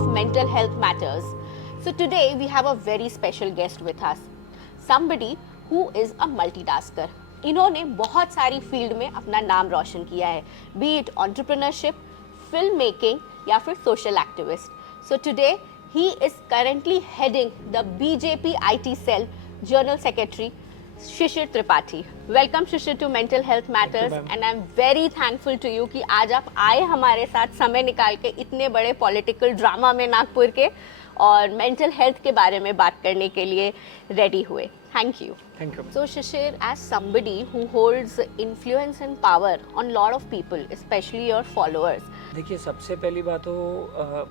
of mental health matters. So today we have a very special guest with us, somebody who is a multitasker. इन्होंने बहुत सारी field में अपना नाम रोशन किया है, be it entrepreneurship, film making या फिर social activist. So today he is currently heading the BJP IT cell, Journal Secretary Shishir Tripathi. Welcome Shishir to mental health matters and I am very thankful to you कि आज आप आए हमारे साथ समय निकाल के इतने बड़े पॉलिटिकल ड्रामा में नागपुर के और मेंटल हेल्थ के बारे में बात करने के लिए रेडी हुए. Thank you. Thank you. So Shishir, as somebody who holds influence and power on lot of people, especially your followers. देखिए, सबसे पहली बात तो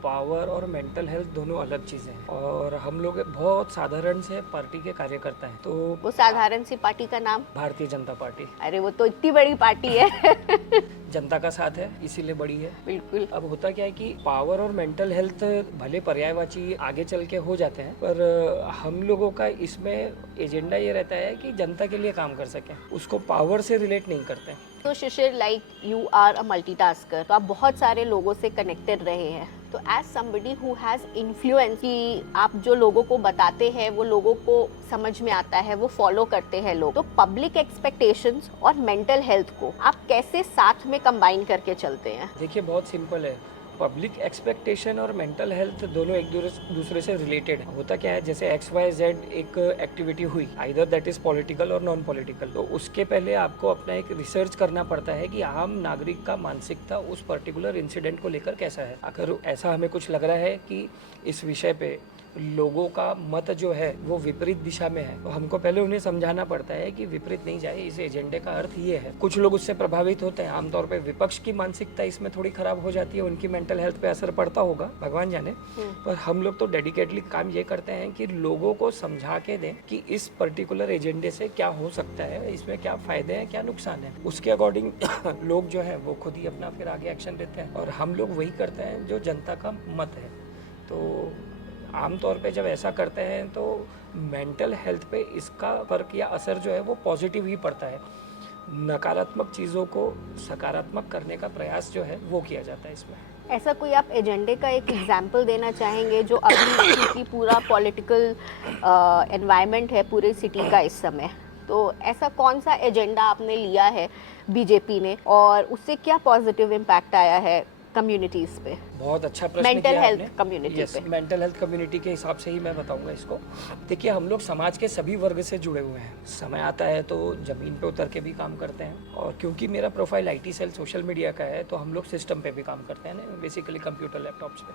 पावर और मेंटल हेल्थ दोनों अलग चीज़ें हैं और हम लोग बहुत साधारण से पार्टी के कार्यकर्ता हैं. तो वो साधारण सी पार्टी का नाम भारतीय जनता पार्टी. अरे वो तो इतनी बड़ी पार्टी है. जनता का साथ है इसीलिए बड़ी है. बिल्कुल. अब होता क्या है कि पावर और मेंटल हेल्थ भले पर्यायवाची आगे चल के हो जाते हैं, पर हम लोगों का इसमें एजेंडा ये रहता है कि जनता के लिए काम कर सकें, उसको पावर से रिलेट नहीं करते. तो Shishir, like you are a multitasker, तो आप बहुत सारे लोगों से कनेक्टेड रहे हैं. तो as somebody who has influence, कि आप जो लोगों को बताते हैं वो लोगों को समझ में आता है, वो फॉलो करते हैं लोग, तो पब्लिक एक्सपेक्टेशंस और मेंटल हेल्थ को आप कैसे साथ में कंबाइन करके चलते हैं? देखिए, बहुत सिंपल है. पब्लिक एक्सपेक्टेशन और मेंटल हेल्थ दोनों एक दूसरे से रिलेटेड है. होता क्या है, जैसे XYZ एक एक्टिविटी हुई, आइदर दैट इज पॉलिटिकल और नॉन पॉलिटिकल, तो उसके पहले आपको अपना एक रिसर्च करना पड़ता है कि आम नागरिक का मानसिकता उस पर्टिकुलर इंसिडेंट को लेकर कैसा है. अगर ऐसा हमें कुछ लग रहा है कि इस विषय पे लोगों का मत जो है वो विपरीत दिशा में है, तो हमको पहले उन्हें समझाना पड़ता है कि विपरीत नहीं जाए, इस एजेंडे का अर्थ ये है. कुछ लोग उससे प्रभावित होते हैं. आमतौर पे विपक्ष की मानसिकता इसमें थोड़ी खराब हो जाती है, उनकी मेंटल हेल्थ पे असर पड़ता होगा, भगवान जाने. पर हम लोग तो डेडिकेटली काम ये करते हैं कि लोगों को समझा के दें कि इस पर्टिकुलर एजेंडे से क्या हो सकता है, इसमें क्या फायदे हैं, क्या नुकसान है. उसके अकॉर्डिंग लोग जो है वो खुद ही अपना फिर आगे एक्शन लेते हैं और हम लोग वही करते हैं जो जनता का मत है. तो आमतौर पे जब ऐसा करते हैं तो मेंटल हेल्थ पे इसका फर्क या असर जो है वो पॉजिटिव ही पड़ता है. नकारात्मक चीज़ों को सकारात्मक करने का प्रयास जो है वो किया जाता है इसमें. ऐसा कोई आप एजेंडे का एक एग्जाम्पल देना चाहेंगे जो अभी की पूरा पॉलिटिकल एनवायरनमेंट है पूरे सिटी का इस समय, तो ऐसा कौन सा एजेंडा आपने लिया है बीजेपी ने और उससे क्या पॉजिटिव इम्पैक्ट आया है कम्युनिटीज पे? बहुत अच्छा प्रश्न मेंटल किया हेल्थ आपने. कम्युनिटी पे. मेंटल हेल्थ कम्युनिटी के हिसाब से ही मैं बताऊंगा इसको. देखिए, हम लोग समाज के सभी वर्ग से जुड़े हुए हैं. समय आता है तो ज़मीन पे उतर के भी काम करते हैं, और क्योंकि मेरा profile IT cell social media का है तो हम लोग सिस्टम पे भी काम करते हैं ना, बेसिकली कंप्यूटर लैपटॉप्स पे.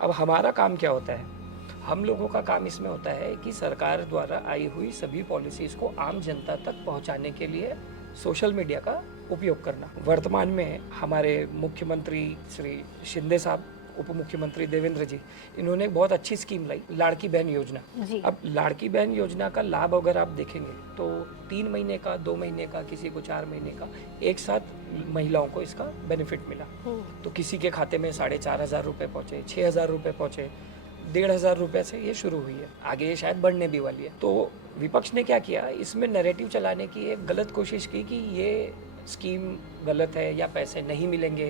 अब हमारा काम क्या होता है, हम लोगों का काम इसमें होता है कि सरकार द्वारा आई हुई सभी पॉलिसीज़ को आम जनता तक पहुँचाने के लिए सोशल मीडिया का उपयोग करना. वर्तमान में हमारे मुख्यमंत्री श्री शिंदे साहब, उप मुख्यमंत्री देवेंद्र जी, इन्होंने एक बहुत अच्छी स्कीम लाई, लाड़की बहन योजना. अब लाड़की बहन योजना का लाभ अगर आप देखेंगे तो 3 महीने का, 2 महीने का, किसी को 4 महीने का, एक साथ महिलाओं को इसका बेनिफिट मिला. तो किसी के खाते में 4,500 रुपये पहुँचे, 6,000 रुपये पहुँचे, 1,500 रुपये से ये शुरू हुई है. आगे ये शायद बढ़ने भी वाली है. तो विपक्ष ने क्या किया, इसमें नैरेटिव चलाने की एक गलत कोशिश की कि ये स्कीम गलत है या पैसे नहीं मिलेंगे.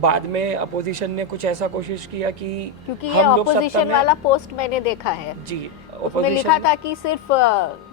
बाद में अपोजिशन ने कुछ ऐसा कोशिश किया कि क्योंकि ये अपोजिशन वाला पोस्ट मैंने देखा है जी, उसमें लिखा था कि सिर्फ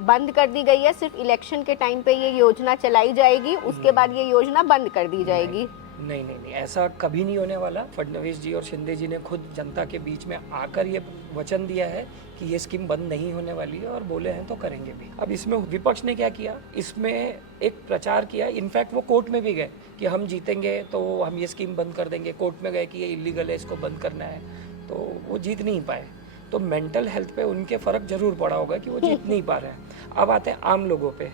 बंद कर दी गई है, सिर्फ इलेक्शन के टाइम पे ये योजना चलाई जाएगी, उसके बाद ये योजना बंद कर दी जाएगी. नहीं, ऐसा कभी नहीं होने वाला. फडणवीस जी और शिंदे जी ने खुद जनता के बीच में आकर ये वचन दिया है कि ये स्कीम बंद नहीं होने वाली है और बोले हैं तो करेंगे भी. अब इसमें विपक्ष ने क्या किया, इसमें एक प्रचार किया. इनफैक्ट वो कोर्ट में भी गए कि हम जीतेंगे तो हम ये स्कीम बंद कर देंगे. कोर्ट में गए कि ये इलीगल है, इसको बंद करना है, तो वो जीत नहीं पाए. तो मेंटल हेल्थ पे उनके फ़र्क जरूर पड़ा होगा कि वो जीत नहीं पा रहे हैं. अब आते हैं आम लोगों पे.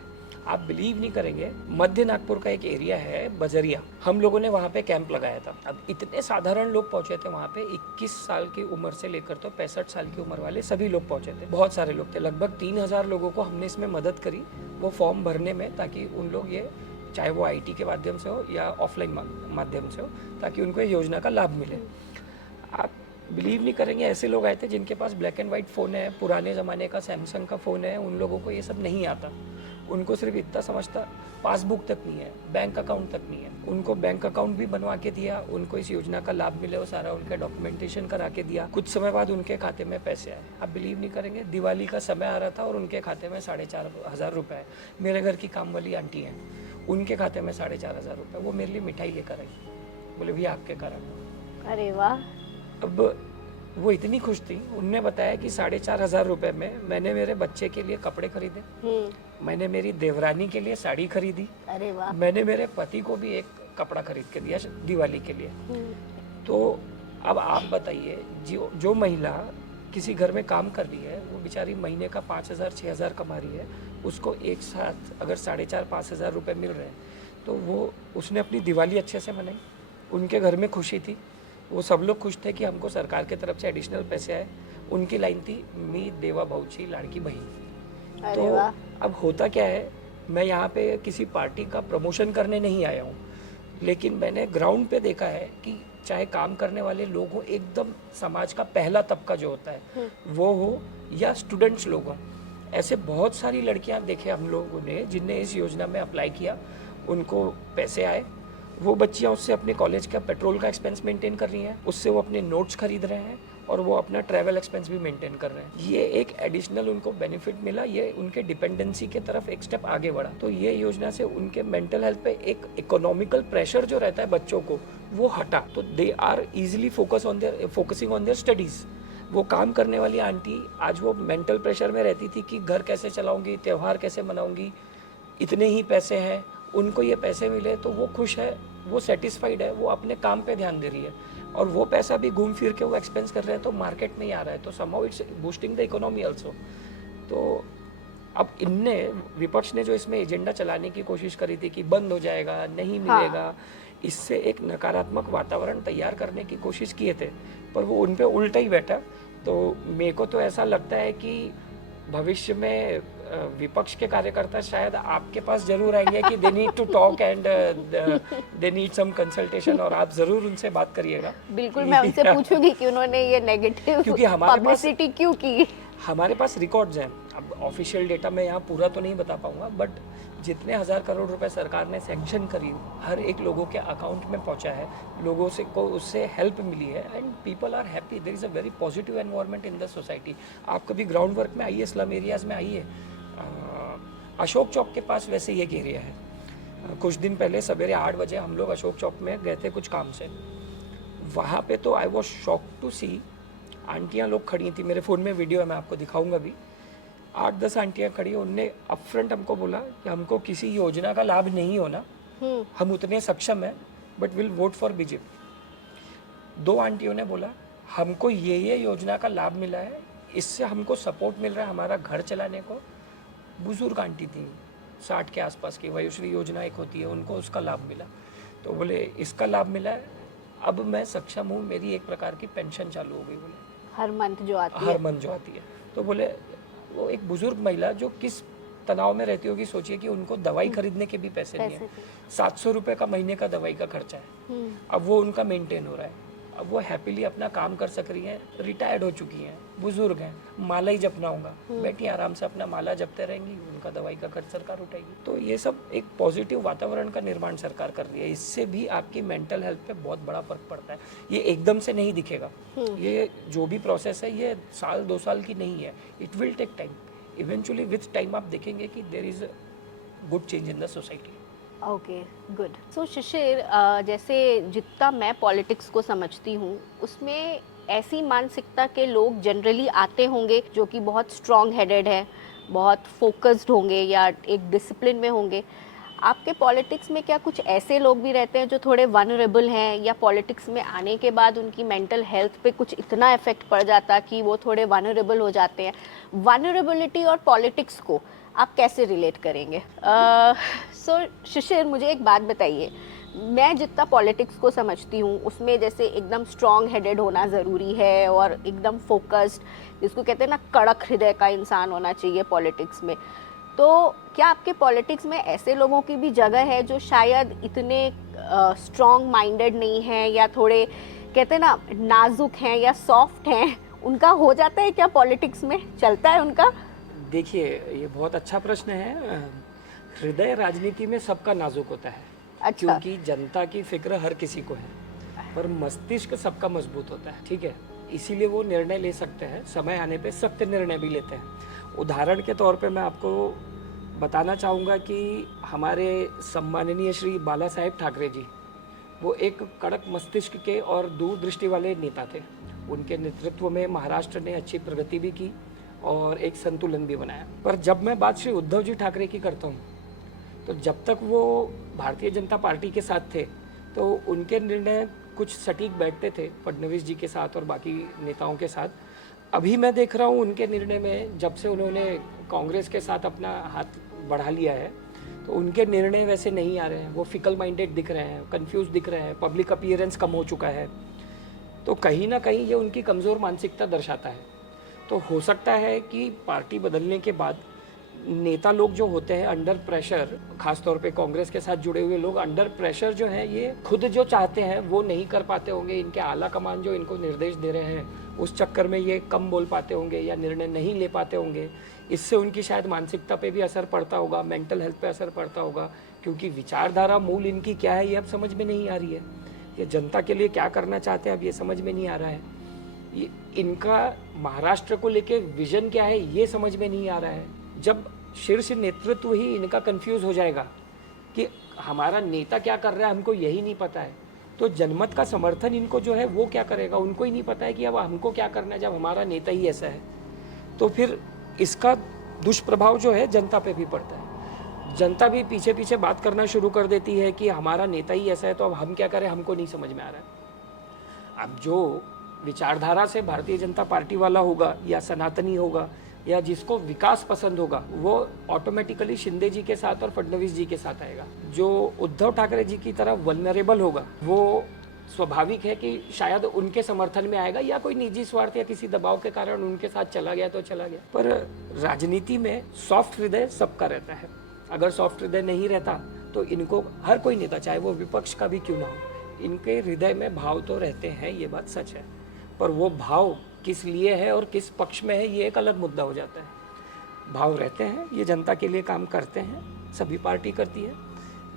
आप बिलीव नहीं करेंगे, मध्य नागपुर का एक एरिया है बजरिया, हम लोगों ने वहाँ पे कैंप लगाया था. अब इतने साधारण लोग पहुँचे थे वहाँ पे, 21 साल की उम्र से लेकर तो 65 साल की उम्र वाले सभी लोग पहुँचे थे. बहुत सारे लोग थे, लगभग 3,000 लोगों को हमने इसमें मदद करी वो फॉर्म भरने में, ताकि उन लोग ये, चाहे वो IT के माध्यम से हो या ऑफलाइन माध्यम से हो, ताकि उनको ये योजना का लाभ मिले. आप बिलीव नहीं करेंगे, ऐसे लोग आए थे जिनके पास ब्लैक एंड वाइट फ़ोन है, पुराने ज़माने का सैमसंग का फ़ोन है, उन लोगों को ये सब नहीं आता. उनको सिर्फ इतना समझता पासबुक तक नहीं है, बैंक अकाउंट तक नहीं है। उनको बैंक अकाउंट भी बनवा के दिया, उनको इस योजना का लाभ मिले वो सारा उनका डॉक्यूमेंटेशन करा के दिया। कुछ समय बाद उनके खाते में पैसे आए। आप बिलीव नहीं करेंगे, दिवाली का समय आ रहा था और उनके खाते में 4,500 रुपये है। मेरे घर की काम वाली आंटी हैं, उनके खाते में 4,500 रुपये। वो मेरे लिए मिठाई लेकर आई, बोले भैया आपके कारण। अरे वाह। अब वो इतनी खुश थी, उनने बताया कि 4,500 रुपये में मैंने मेरे बच्चे के लिए कपड़े खरीदे, मैंने मेरी देवरानी के लिए साड़ी खरीदी, अरे वाह। मैंने मेरे पति को भी एक कपड़ा खरीद के दिया दिवाली के लिए। तो अब आप बताइए, जो महिला किसी घर में काम कर रही है, वो बेचारी महीने का 5,000-6,000 कमा रही है, उसको एक साथ अगर 4,500-5,000 रुपये मिल रहे हैं, तो वो उसने अपनी दिवाली अच्छे से मनाई, उनके घर में खुशी थी, वो सब लोग खुश थे कि हमको सरकार की तरफ से एडिशनल पैसे आए। उनकी लाइन थी, मी देवा भाऊची लाड़की बहन। तो अब होता क्या है, मैं यहाँ पे किसी पार्टी का प्रमोशन करने नहीं आया हूँ, लेकिन मैंने ग्राउंड पे देखा है कि चाहे काम करने वाले लोग हो, एकदम समाज का पहला तबका जो होता है वो हो, या स्टूडेंट्स लोग हों, ऐसे बहुत सारी लड़कियाँ देखे हम लोगों ने जिनने इस योजना में अप्लाई किया, उनको पैसे आए। वो बच्चियाँ उससे अपने कॉलेज का पेट्रोल का एक्सपेंस मेंटेन कर रही हैं, उससे वो अपने नोट्स खरीद रहे हैं और वो अपना ट्रैवल एक्सपेंस भी मेंटेन कर रहे हैं। ये एक एडिशनल उनको बेनिफिट मिला, ये उनके डिपेंडेंसी के तरफ एक स्टेप आगे बढ़ा। तो ये योजना से उनके मेंटल हेल्थ पे एक इकोनॉमिकल प्रेशर जो रहता है बच्चों को, वो हटा। तो they are easily focusing on their studies. वो काम करने वाली आंटी आज वो मेंटल प्रेशर में रहती थी कि घर कैसे चलाऊंगी, त्यौहार कैसे मनाऊंगी, इतने ही पैसे हैं। उनको ये पैसे मिले तो वो खुश है, वो सेटिस्फाइड है, वो अपने काम पे ध्यान दे रही है, और वो पैसा भी घूम फिर के वो एक्सपेंस कर रहे हैं तो मार्केट में ही आ रहा है। तो somehow it's boosting the economy also. तो अब इनने, विपक्ष ने जो इसमें एजेंडा चलाने की कोशिश करी थी कि बंद हो जाएगा, नहीं मिलेगा, इससे एक नकारात्मक वातावरण तैयार करने की कोशिश किए थे, पर वो उन पे उल्टा ही बैठा। तो मेरे को तो ऐसा लगता है कि भविष्य में विपक्ष के कार्यकर्ता शायद आपके पास जरूर आएंगे कि they need to talk and they need some consultation, और आप जरूर उनसे बात करिएगा। बिल्कुल, मैं उनसे पूछूंगी कि उन्होंने ये नेगेटिव क्योंकि हमारे पब्लिसिटी क्यों की। हमारे पास रिकॉर्ड्स हैं। अब ऑफिशियल डेटा मैं यहाँ पूरा तो नहीं बता पाऊंगा, बट जितने 1,000 करोड़ रुपए सरकार ने सैंक्शन करी, हर एक लोगों के अकाउंट में पहुंचा है, लोगों से को उससे हेल्प मिली है, and people are happy. There is a very positive environment in the society. आप कभी ग्राउंड वर्क में आइए, स्लम एरियाज में आइए। अशोक चौक के पास वैसे ही एक एरिया है। कुछ दिन पहले सवेरे 8 बजे हम लोग अशोक चौक में गए थे कुछ काम से। वहाँ पे तो आई वॉज शॉक टू सी, आंटियाँ लोग खड़ी थी, मेरे फ़ोन में वीडियो है, मैं आपको दिखाऊंगा भी। 8-10 आंटियाँ खड़ी, उनने अपफ्रंट हमको बोला कि हमको किसी योजना का लाभ नहीं होना, हम उतने सक्षम हैं, but will vote for BJP. 2 आंटियों ने बोला हमको ये योजना का लाभ मिला है, इससे हमको सपोर्ट मिल रहा है हमारा घर चलाने को। बुजुर्ग आंटी थी 60 के आसपास की, वयोश्री योजना एक होती है, उनको उसका लाभ मिला। तो बोले इसका लाभ मिला है, अब मैं सक्षम हूँ, मेरी एक प्रकार की पेंशन चालू हो गई। बोले हर मंथ जो आती है। हर मंथ जो आती है। तो बोले वो एक बुजुर्ग महिला जो किस तनाव में रहती होगी, सोचिए कि उनको दवाई खरीदने के भी पैसे नहीं है। 700 रुपये का महीने का दवाई का खर्चा है, अब वो उनका मेंटेन हो रहा है। अब वो हैप्पीली अपना काम कर सक रही हैं, रिटायर्ड हो चुकी हैं, बुजुर्ग हैं, माला ही जपना होगा, बैठी आराम से अपना माला जपते रहेंगी, उनका दवाई का खर्च सरकार उठाएगी। तो ये सब एक पॉजिटिव वातावरण का निर्माण सरकार कर रही है। इससे भी आपकी मेंटल हेल्थ पे बहुत बड़ा फर्क पड़ता है। ये एकदम से नहीं दिखेगा, ये जो भी प्रोसेस है ये 1-2 साल की नहीं है, it will take time. Eventually with time आप देखेंगे कि there is good change in the society. Okay, good. So Shishir, जैसे जितना मैं पॉलिटिक्स को समझती हूँ, उसमें ऐसी मानसिकता के लोग जनरली आते होंगे जो कि बहुत स्ट्रॉन्ग हेडेड है, बहुत फोकस्ड होंगे या एक डिसिप्लिन में होंगे। आपके पॉलिटिक्स में क्या कुछ ऐसे लोग भी रहते हैं जो थोड़े वनरेबल हैं, या पॉलिटिक्स में आने के बाद उनकी मेंटल हेल्थ पे कुछ इतना इफेक्ट पड़ जाता कि वो थोड़े वनरेबल हो जाते हैं? वनरेबिलिटी और पॉलिटिक्स को आप कैसे रिलेट करेंगे? सो शिशिर, मुझे एक बात बताइए, मैं जितना पॉलिटिक्स को समझती हूँ उसमें जैसे एकदम स्ट्रॉन्ग हेडेड होना ज़रूरी है और एकदम फोकस्ड, जिसको कहते हैं ना कड़क हृदय का इंसान होना चाहिए पॉलिटिक्स में। तो क्या आपके पॉलिटिक्स में ऐसे लोगों की भी जगह है जो शायद इतने स्ट्रॉन्ग माइंडेड नहीं हैं, या थोड़े कहते हैं ना नाजुक हैं या सॉफ्ट हैं, उनका हो जाता है क्या पॉलिटिक्स में, चलता है उनका? देखिए, ये बहुत अच्छा प्रश्न है। हृदय राजनीति में सबका नाजुक होता है, अच्छा। क्योंकि जनता की फिक्र हर किसी को है, पर मस्तिष्क सबका मजबूत होता है, ठीक है। इसीलिए वो निर्णय ले सकते हैं, समय आने पे सख्त निर्णय भी लेते हैं। उदाहरण के तौर पे मैं आपको बताना चाहूँगा कि हमारे सम्माननीय श्री बाला साहेब ठाकरे जी, वो एक कड़क मस्तिष्क के और दूरदृष्टि वाले नेता थे। उनके नेतृत्व में महाराष्ट्र ने अच्छी प्रगति भी की और एक संतुलन भी बनाया। पर जब मैं बात श्री उद्धव जी ठाकरे की करता हूँ, तो जब तक वो भारतीय जनता पार्टी के साथ थे तो उनके निर्णय कुछ सटीक बैठते थे फडणवीस जी के साथ और बाकी नेताओं के साथ। अभी मैं देख रहा हूँ उनके निर्णय में, जब से उन्होंने कांग्रेस के साथ अपना हाथ बढ़ा लिया है, तो उनके निर्णय वैसे नहीं आ रहे हैं। वो फिकल माइंडेड दिख रहे हैं, कंफ्यूज दिख रहे हैं, पब्लिक अपीयरेंस कम हो चुका है। तो कहीं ना कहीं ये उनकी कमज़ोर मानसिकता दर्शाता है। तो हो सकता है कि पार्टी बदलने के बाद नेता लोग जो होते हैं अंडर प्रेशर, खासतौर पे कांग्रेस के साथ जुड़े हुए लोग अंडर प्रेशर जो है, ये खुद जो चाहते हैं वो नहीं कर पाते होंगे। इनके आला कमान जो इनको निर्देश दे रहे हैं, उस चक्कर में ये कम बोल पाते होंगे या निर्णय नहीं ले पाते होंगे। इससे उनकी शायद मानसिकता पे भी असर पड़ता होगा, मेंटल हेल्थ पे असर पड़ता होगा, क्योंकि विचारधारा मूल इनकी क्या है ये अब समझ में नहीं आ रही है। ये जनता के लिए क्या करना चाहते हैं अब ये समझ में नहीं आ रहा है। ये इनका महाराष्ट्र को लेके विजन क्या है ये समझ में नहीं आ रहा है। जब शीर्ष नेतृत्व ही इनका कंफ्यूज हो जाएगा कि हमारा नेता क्या कर रहा है हमको यही नहीं पता है, तो जनमत का समर्थन इनको जो है वो क्या करेगा, उनको ही नहीं पता है कि अब हमको क्या करना है जब हमारा नेता ही ऐसा है। तो फिर इसका दुष्प्रभाव जो है जनता पे भी पड़ता है। जनता भी पीछे पीछे बात करना शुरू कर देती है कि हमारा नेता ही ऐसा है तो अब हम क्या करें, हमको नहीं समझ में आ रहा है। अब जो विचारधारा से भारतीय जनता पार्टी वाला होगा या सनातनी होगा या जिसको विकास पसंद होगा, वो ऑटोमेटिकली शिंदे जी के साथ और फडणवीस जी के साथ आएगा। जो उद्धव ठाकरे जी की तरह वल्नरेबल होगा, वो स्वाभाविक है कि शायद उनके समर्थन में आएगा या कोई निजी स्वार्थ या किसी दबाव के कारण उनके साथ चला गया तो चला गया। पर राजनीति में सॉफ्ट हृदय सबका रहता है। अगर सॉफ्ट हृदय नहीं रहता तो इनको हर कोई नेता, चाहे वो विपक्ष का भी क्यों ना हो, इनके हृदय में भाव तो रहते हैं, ये बात सच है। पर वो भाव किस लिए है और किस पक्ष में है ये एक अलग मुद्दा हो जाता है। भाव रहते हैं, ये जनता के लिए काम करते हैं, सभी पार्टी करती है।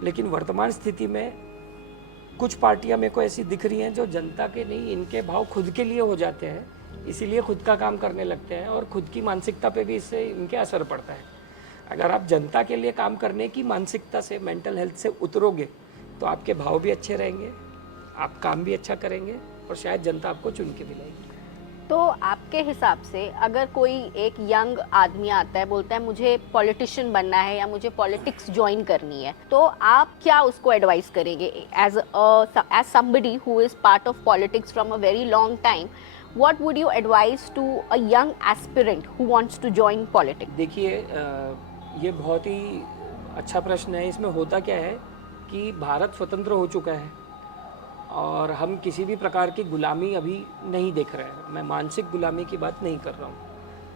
लेकिन वर्तमान स्थिति में कुछ पार्टियां मेरे को ऐसी दिख रही हैं जो जनता के नहीं, इनके भाव खुद के लिए हो जाते हैं, इसीलिए खुद का काम करने लगते हैं और खुद की मानसिकता पे भी इससे इनके असर पड़ता है। अगर आप जनता के लिए काम करने की मानसिकता से, मेंटल हेल्थ से उतरोगे तो आपके भाव भी अच्छे रहेंगे, आप काम भी अच्छा करेंगे और शायद जनता आपको चुन के भी लाएगी। तो आपके हिसाब से अगर कोई एक यंग आदमी आता है, बोलता है मुझे पॉलिटिशियन बनना है या मुझे पॉलिटिक्स ज्वाइन करनी है, तो आप क्या उसको एडवाइस करेंगे as somebody who is part of politics from a very long time? What would you advise to a young aspirant who wants to join politics? देखिए, ये बहुत ही अच्छा प्रश्न है। इसमें होता क्या है कि भारत स्वतंत्र हो चुका है और हम किसी भी प्रकार की गुलामी अभी नहीं देख रहे हैं। मैं मानसिक गुलामी की बात नहीं कर रहा हूँ,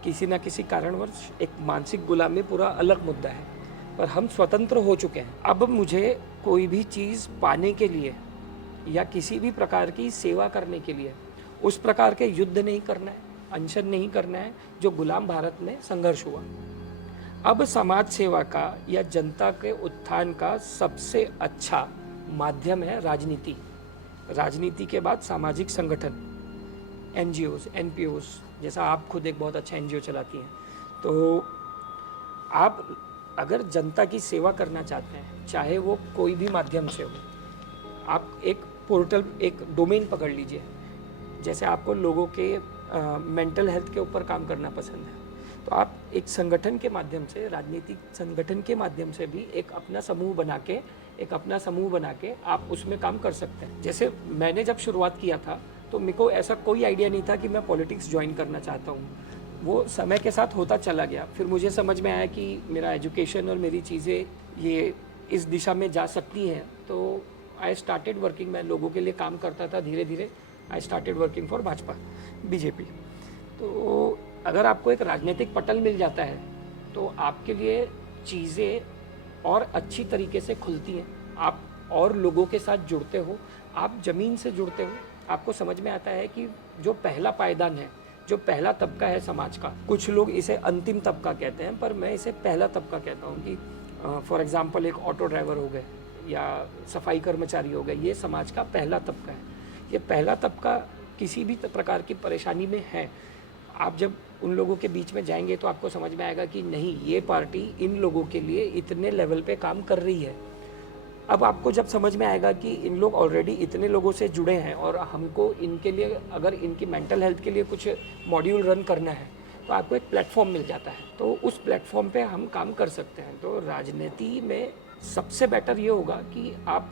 किसी ना किसी कारणवश एक मानसिक गुलामी पूरा अलग मुद्दा है, पर हम स्वतंत्र हो चुके हैं। अब मुझे कोई भी चीज़ पाने के लिए या किसी भी प्रकार की सेवा करने के लिए उस प्रकार के युद्ध नहीं करना है, अनशन नहीं करना है जो गुलाम भारत में संघर्ष हुआ। अब समाज सेवा का या जनता के उत्थान का सबसे अच्छा माध्यम है राजनीति। राजनीति के बाद सामाजिक संगठन, एनजीओज, एनपीओज, जैसा आप खुद एक बहुत अच्छा एनजीओ चलाती हैं। तो आप अगर जनता की सेवा करना चाहते हैं, चाहे वो कोई भी माध्यम से हो, आप एक पोर्टल, एक डोमेन पकड़ लीजिए। जैसे आपको लोगों के मेंटल हेल्थ के ऊपर काम करना पसंद है, तो आप एक संगठन के माध्यम से, राजनीतिक संगठन के माध्यम से भी एक अपना समूह बना के आप उसमें काम कर सकते हैं। जैसे मैंने जब शुरुआत किया था तो मेरे को ऐसा कोई आइडिया नहीं था कि मैं पॉलिटिक्स ज्वाइन करना चाहता हूँ। वो समय के साथ होता चला गया। फिर मुझे समझ में आया कि मेरा एजुकेशन और मेरी चीज़ें ये इस दिशा में जा सकती हैं, तो आई स्टार्टेड वर्किंग। मैं लोगों के लिए काम करता था, धीरे धीरे I started working for Bhajpa, BJP. तो अगर आपको एक राजनीतिक पटल मिल जाता है तो आपके लिए चीज़ें और अच्छी तरीके से खुलती हैं, आप और लोगों के साथ जुड़ते हो, आप ज़मीन से जुड़ते हो। आपको समझ में आता है कि जो पहला पायदान है, जो पहला तबका है समाज का, कुछ लोग इसे अंतिम तबका कहते हैं, पर मैं इसे पहला तबका कहता हूँ कि फॉर एग्जांपल एक ऑटो ड्राइवर हो गए या सफाई कर्मचारी हो गए, ये समाज का पहला तबका है। ये पहला तबका किसी भी प्रकार की परेशानी में है, आप जब उन लोगों के बीच में जाएंगे तो आपको समझ में आएगा कि नहीं, ये पार्टी इन लोगों के लिए इतने लेवल पे काम कर रही है। अब आपको जब समझ में आएगा कि इन लोग ऑलरेडी इतने लोगों से जुड़े हैं और हमको इनके लिए, अगर इनकी मेंटल हेल्थ के लिए कुछ मॉड्यूल रन करना है, तो आपको एक प्लेटफॉर्म मिल जाता है, तो उस प्लेटफॉर्म पे हम काम कर सकते हैं। तो राजनीति में सबसे बेटर ये होगा कि आप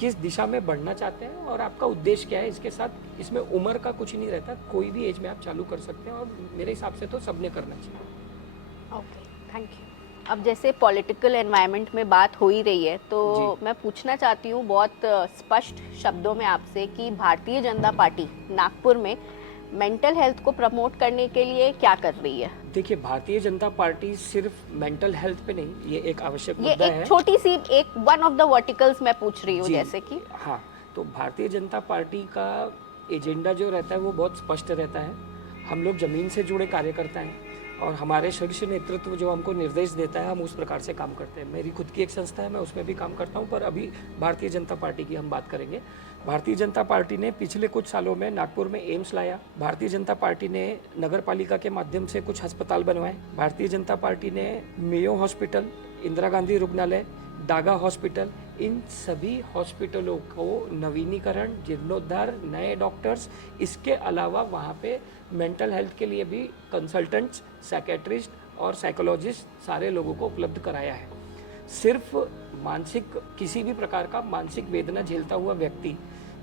किस दिशा में बढ़ना चाहते हैं और आपका उद्देश्य क्या है। इसके साथ इसमें उम्र का कुछ नहीं रहता, कोई भी एज में आप चालू कर सकते हैं और मेरे हिसाब से तो सबने करना चाहिए। Okay, thank you. अब जैसे पॉलिटिकल एनवायरनमेंट में बात हो ही रही है, तो मैं पूछना चाहती हूँ बहुत स्पष्ट शब्दों में आपसे कि भारतीय जनता पार्टी नागपुर में मेंटल हेल्थ को प्रमोट करने के लिए क्या कर रही है? देखिए, भारतीय जनता पार्टी सिर्फ मेंटल हेल्थ पे नहीं, ये एक आवश्यक ये मुद्दा एक है। छोटी सी एक वन ऑफ द वर्टिकल्स मैं पूछ रही हूँ, जी, जैसे कि हाँ, तो भारतीय जनता पार्टी का एजेंडा जो रहता है वो बहुत स्पष्ट रहता है। हम लोग ज़मीन से जुड़े कार्यकर्ता हैं और हमारे शीर्ष नेतृत्व जो हमको निर्देश देता है, हम उस प्रकार से काम करते हैं। मेरी खुद की एक संस्था है, मैं उसमें भी काम करता हूँ, पर अभी भारतीय जनता पार्टी की हम बात करेंगे। भारतीय जनता पार्टी ने पिछले कुछ सालों में नागपुर में एम्स लाया। भारतीय जनता पार्टी ने नगर पालिका के माध्यम से कुछ अस्पताल बनवाए। भारतीय जनता पार्टी ने मेयो हॉस्पिटल, इंदिरा गांधी रुग्णालय, डागा हॉस्पिटल, इन सभी हॉस्पिटलों को नवीनीकरण, जीर्णोद्धार, नए डॉक्टर्स, इसके अलावा वहाँ पे मेंटल हेल्थ के लिए भी कंसल्टेंट्स, साइकेट्रिस्ट और साइकोलॉजिस्ट सारे लोगों को उपलब्ध कराया है। सिर्फ मानसिक, किसी भी प्रकार का मानसिक वेदना झेलता हुआ व्यक्ति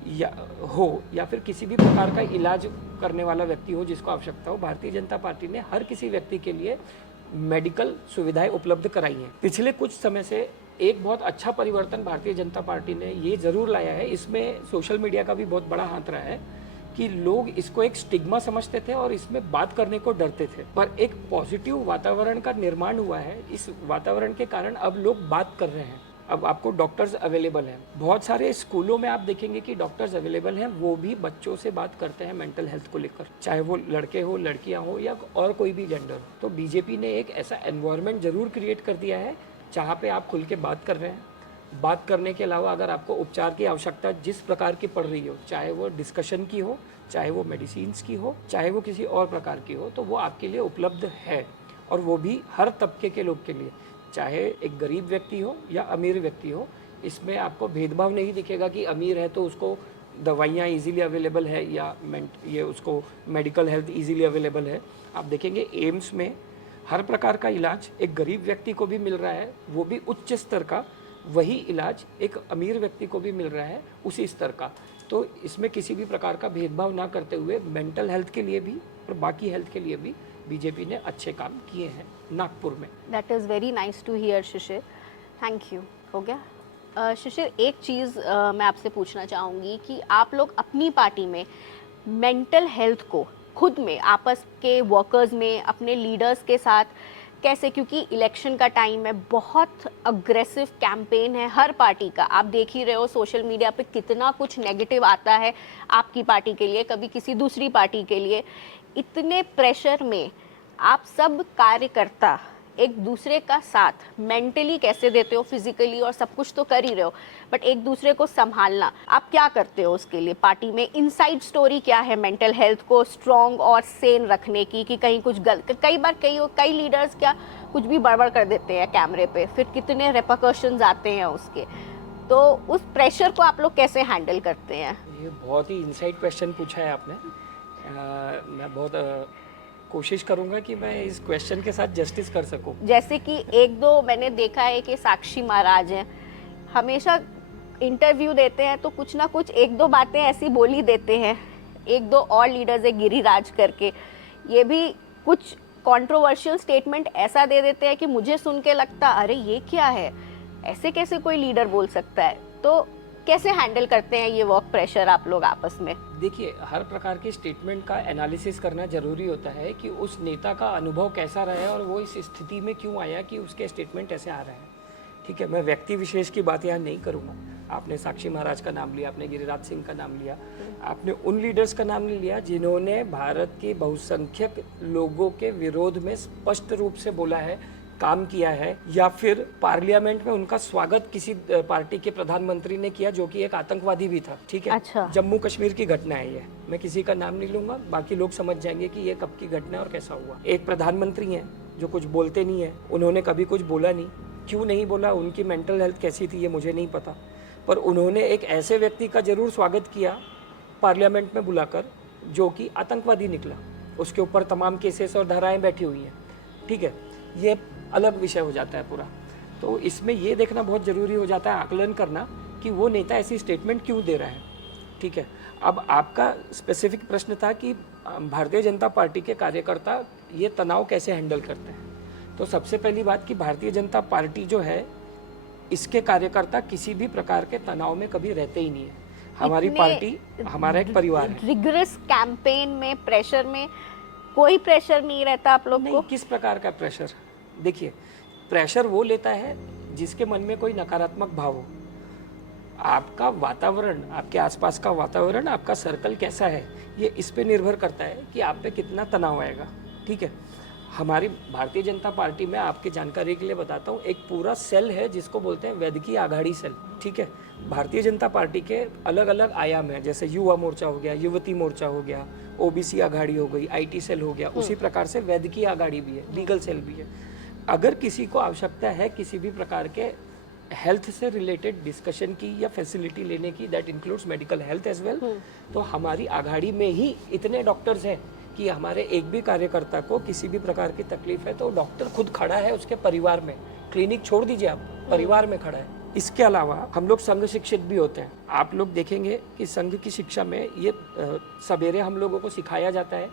या फिर किसी भी प्रकार का इलाज करने वाला व्यक्ति हो जिसको आवश्यकता हो, भारतीय जनता पार्टी ने हर किसी व्यक्ति के लिए मेडिकल सुविधाएं उपलब्ध कराई हैं। पिछले कुछ समय से एक बहुत अच्छा परिवर्तन भारतीय जनता पार्टी ने ये जरूर लाया है, इसमें सोशल मीडिया का भी बहुत बड़ा हाथ रहा है कि लोग इसको एक स्टिग्मा समझते थे और इसमें बात करने को डरते थे, पर एक पॉजिटिव वातावरण का निर्माण हुआ है। इस वातावरण के कारण अब लोग बात कर रहे हैं। अब आपको डॉक्टर्स अवेलेबल हैं, बहुत सारे स्कूलों में आप देखेंगे कि डॉक्टर्स अवेलेबल हैं, वो भी बच्चों से बात करते हैं मेंटल हेल्थ को लेकर, चाहे वो लड़के हो, लड़कियां हो या और कोई भी जेंडर हो। तो बीजेपी ने एक ऐसा एनवायरनमेंट जरूर क्रिएट कर दिया है जहाँ पे आप खुल के बात कर रहे हैं। बात करने के अलावा अगर आपको उपचार की आवश्यकता जिस प्रकार की पड़ रही हो, चाहे वो डिस्कशन की हो, चाहे वो मेडिसिन्स की हो, चाहे वो किसी और प्रकार की हो, तो वो आपके लिए उपलब्ध है, और वो भी हर तबके के लोग के लिए, चाहे एक गरीब व्यक्ति हो या अमीर व्यक्ति हो। इसमें आपको भेदभाव नहीं दिखेगा कि अमीर है तो उसको दवाइयाँ इजीली अवेलेबल है या ये उसको मेडिकल हेल्थ इजीली अवेलेबल है। आप देखेंगे एम्स में हर प्रकार का इलाज एक गरीब व्यक्ति को भी मिल रहा है, वो भी उच्च स्तर का, वही इलाज एक अमीर व्यक्ति को भी मिल रहा है उसी स्तर का। तो इसमें किसी भी प्रकार का भेदभाव ना करते हुए मेंटल हेल्थ के लिए भी और बाकी हेल्थ के लिए भी बीजेपी ने अच्छे काम किए हैं नागपुर में। That is very nice to hear Shishir, thank you. हो गया शिशिर, एक चीज़ मैं आपसे पूछना चाहूँगी कि आप लोग अपनी पार्टी में मेंटल हेल्थ को खुद में, आपस के वर्कर्स में, अपने लीडर्स के साथ कैसे, क्योंकि इलेक्शन का टाइम है, बहुत अग्रेसिव कैंपेन है हर पार्टी का, आप देख ही रहे हो सोशल मीडिया पे कितना कुछ नेगेटिव आता है आपकी पार्टी के लिए, कभी किसी दूसरी पार्टी के लिए। इतने प्रेशर में आप सब कार्यकर्ता एक दूसरे का साथ मेंटली कैसे देते हो? फिजिकली और सब कुछ तो कर ही रहे हो, बट एक दूसरे को संभालना आप क्या करते हो उसके लिए? पार्टी में इनसाइड स्टोरी क्या है मेंटल हेल्थ को स्ट्रॉन्ग और सेन रखने की, कि कहीं कुछ कई बार कई लीडर्स क्या कुछ भी बड़बड़ कर देते हैं कैमरे पे, फिर कितने रेपरकशंस आते हैं उसके, तो उस प्रेशर को आप लोग कैसे हैंडल करते हैं? ये बहुत ही इनसाइड क्वेश्चन पूछा है आपने। मैं बहुत कोशिश करूंगा कि मैं इस क्वेश्चन के साथ जस्टिस कर सकूं। जैसे कि एक दो मैंने देखा है कि साक्षी महाराज हैं, हमेशा इंटरव्यू देते हैं तो कुछ ना कुछ एक दो बातें ऐसी बोली देते हैं। एक दो और लीडर्स है गिरिराज करके, ये भी कुछ कंट्रोवर्शियल स्टेटमेंट ऐसा दे देते हैं कि मुझे सुन के लगता अरे ये क्या है, ऐसे कैसे कोई लीडर बोल सकता है? तो कैसे हैंडल करते हैं ये वर्क प्रेशर आप लोग आपस में? देखिए, हर प्रकार के स्टेटमेंट का एनालिसिस करना जरूरी होता है कि उस नेता का अनुभव कैसा रहा है और वो इस स्थिति में क्यों आया कि उसके स्टेटमेंट ऐसे आ रहे हैं। ठीक है, मैं व्यक्ति विशेष की बात यहाँ नहीं करूँगा। आपने साक्षी महाराज का नाम लिया, आपने गिरिराज सिंह का नाम लिया, आपने उन लीडर्स का नाम नहीं लिया जिन्होंने भारत के बहुसंख्यक लोगों के विरोध में स्पष्ट रूप से बोला है काम किया है, या फिर पार्लियामेंट में उनका स्वागत किसी पार्टी के प्रधानमंत्री ने किया जो कि एक आतंकवादी भी था, ठीक है। अच्छा। जम्मू कश्मीर की घटना है ये, मैं किसी का नाम नहीं लूंगा, बाकी लोग समझ जाएंगे कि ये कब की घटना है और कैसा हुआ। एक प्रधानमंत्री है जो कुछ बोलते नहीं है, उन्होंने कभी कुछ बोला नहीं, क्यों नहीं बोला, उनकी मेंटल हेल्थ कैसी थी ये मुझे नहीं पता, पर उन्होंने एक ऐसे व्यक्ति का जरूर स्वागत किया पार्लियामेंट में बुलाकर जो कि आतंकवादी निकला, उसके ऊपर तमाम केसेस और धाराएं बैठी हुई हैं, ठीक है। ये अलग विषय हो जाता है पूरा। तो इसमें ये देखना बहुत ज़रूरी हो जाता है, आकलन करना कि वो नेता ऐसी स्टेटमेंट क्यों दे रहा है, ठीक है। अब आपका स्पेसिफिक प्रश्न था कि भारतीय जनता पार्टी के कार्यकर्ता ये तनाव कैसे हैंडल करते हैं। तो सबसे पहली बात कि भारतीय जनता पार्टी जो है, इसके कार्यकर्ता किसी भी प्रकार के तनाव में कभी रहते ही नहीं है। हमारी पार्टी हमारा एक परिवार है। रिगरस कैंपेन में, प्रेशर में कोई प्रेशर नहीं रहता आप लोग को? किस प्रकार का प्रेशर? देखिए, प्रेशर वो लेता है जिसके मन में कोई नकारात्मक भाव हो। आपका वातावरण, आपके आसपास का वातावरण, आपका सर्कल कैसा है, ये इस पे निर्भर करता है कि आप पे कितना तनाव आएगा, ठीक है। हमारी भारतीय जनता पार्टी में, आपकी जानकारी के लिए बताता हूँ, एक पूरा सेल है जिसको बोलते हैं वैद्यकीय आघाड़ी सेल, ठीक है। भारतीय जनता पार्टी के अलग अलग आयाम हैं, जैसे युवा मोर्चा हो गया, युवती मोर्चा हो गया, ओबीसी आघाड़ी हो गई, आईटी सेल हो गया, उसी प्रकार से वैद्यकीय आघाड़ी भी है, लीगल सेल भी है। अगर किसी को आवश्यकता है किसी भी प्रकार के हेल्थ से रिलेटेड डिस्कशन की या फैसिलिटी लेने की, that includes medical health as well, तो हमारी आघाड़ी में ही इतने डॉक्टर्स हैं कि हमारे एक भी कार्यकर्ता को किसी भी प्रकार की तकलीफ है तो डॉक्टर खुद खड़ा है उसके परिवार में, क्लिनिक छोड़ दीजिए आप, परिवार में खड़ा है। इसके अलावा हम लोग संघ शिक्षित भी होते हैं। आप लोग देखेंगे कि संघ की शिक्षा में ये सवेरे हम लोगों को सिखाया जाता है,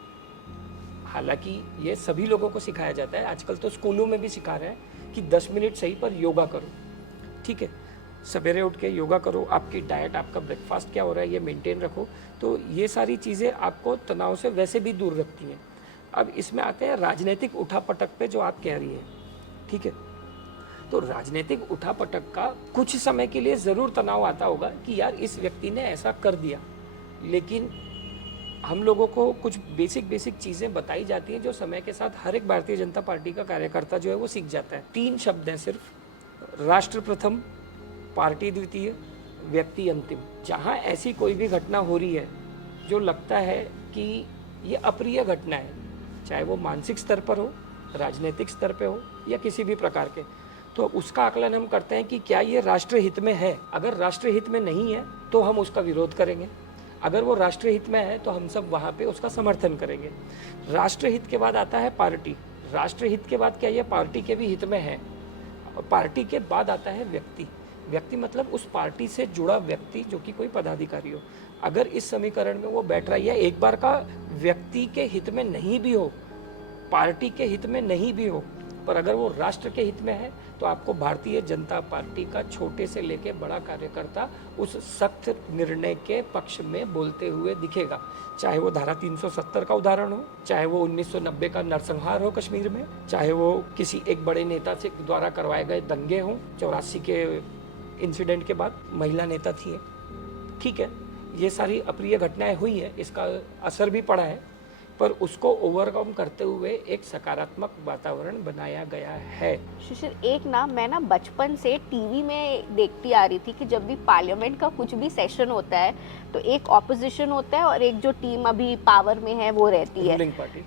हालांकि ये सभी लोगों को सिखाया जाता है, आजकल तो स्कूलों में भी सिखा रहे हैं कि 10 मिनट सही पर योगा करो, ठीक है। सवेरे उठ के योगा करो, आपकी डाइट, आपका ब्रेकफास्ट क्या हो रहा है ये मेंटेन रखो। तो ये सारी चीज़ें आपको तनाव से वैसे भी दूर रखती हैं। अब इसमें आते हैं राजनीतिक उठापटक पे जो आप कह रही हैं, ठीक है। तो राजनीतिक उठापटक का कुछ समय के लिए ज़रूर तनाव आता होगा कि यार इस व्यक्ति ने ऐसा कर दिया, लेकिन हम लोगों को कुछ बेसिक चीज़ें बताई जाती हैं जो समय के साथ हर एक भारतीय जनता पार्टी का कार्यकर्ता जो है वो सीख जाता है। 3 शब्द हैं सिर्फ, राष्ट्र प्रथम, पार्टी द्वितीय, व्यक्ति अंतिम। जहाँ ऐसी कोई भी घटना हो रही है जो लगता है कि ये अप्रिय घटना है, चाहे वो मानसिक स्तर पर हो, राजनीतिक स्तर पे हो या किसी भी प्रकार के, तो उसका आकलन हम करते हैं कि क्या ये राष्ट्र हित में है। अगर राष्ट्र हित में नहीं है तो हम उसका विरोध करेंगे, अगर वो राष्ट्र हित में है तो हम सब वहाँ पे उसका समर्थन करेंगे। राष्ट्र हित के बाद आता है पार्टी, राष्ट्र हित के बाद क्या ये पार्टी के भी हित में है, पार्टी के बाद आता है व्यक्ति। व्यक्ति मतलब उस पार्टी से जुड़ा व्यक्ति जो कि कोई पदाधिकारी हो। अगर इस समीकरण में वो बैठ रहा है, एक बार का व्यक्ति के हित में नहीं भी हो, पार्टी के हित में नहीं भी हो, पर अगर वो राष्ट्र के हित में है तो आपको भारतीय जनता पार्टी का छोटे से लेके बड़ा कार्यकर्ता उस सख्त निर्णय के पक्ष में बोलते हुए दिखेगा। चाहे वो धारा 370 का उदाहरण हो, चाहे वो 1990 का नरसंहार हो कश्मीर में, चाहे वो किसी एक बड़े नेता से द्वारा करवाए गए दंगे हों, 84 के इंसिडेंट के बाद महिला नेता थी, ठीक है। ये सारी अप्रिय घटनाएं हुई हैं, इसका असर भी पड़ा है, पर उसको ओवरकम करते हुए एक सकारात्मक वातावरण बनाया गया है। शिशिर, एक ना मैं ना बचपन से टीवी में देखती आ रही थी कि जब भी पार्लियामेंट का कुछ भी सेशन होता है तो एक ऑपोजिशन होता है और एक जो टीम अभी पावर में है वो रहती है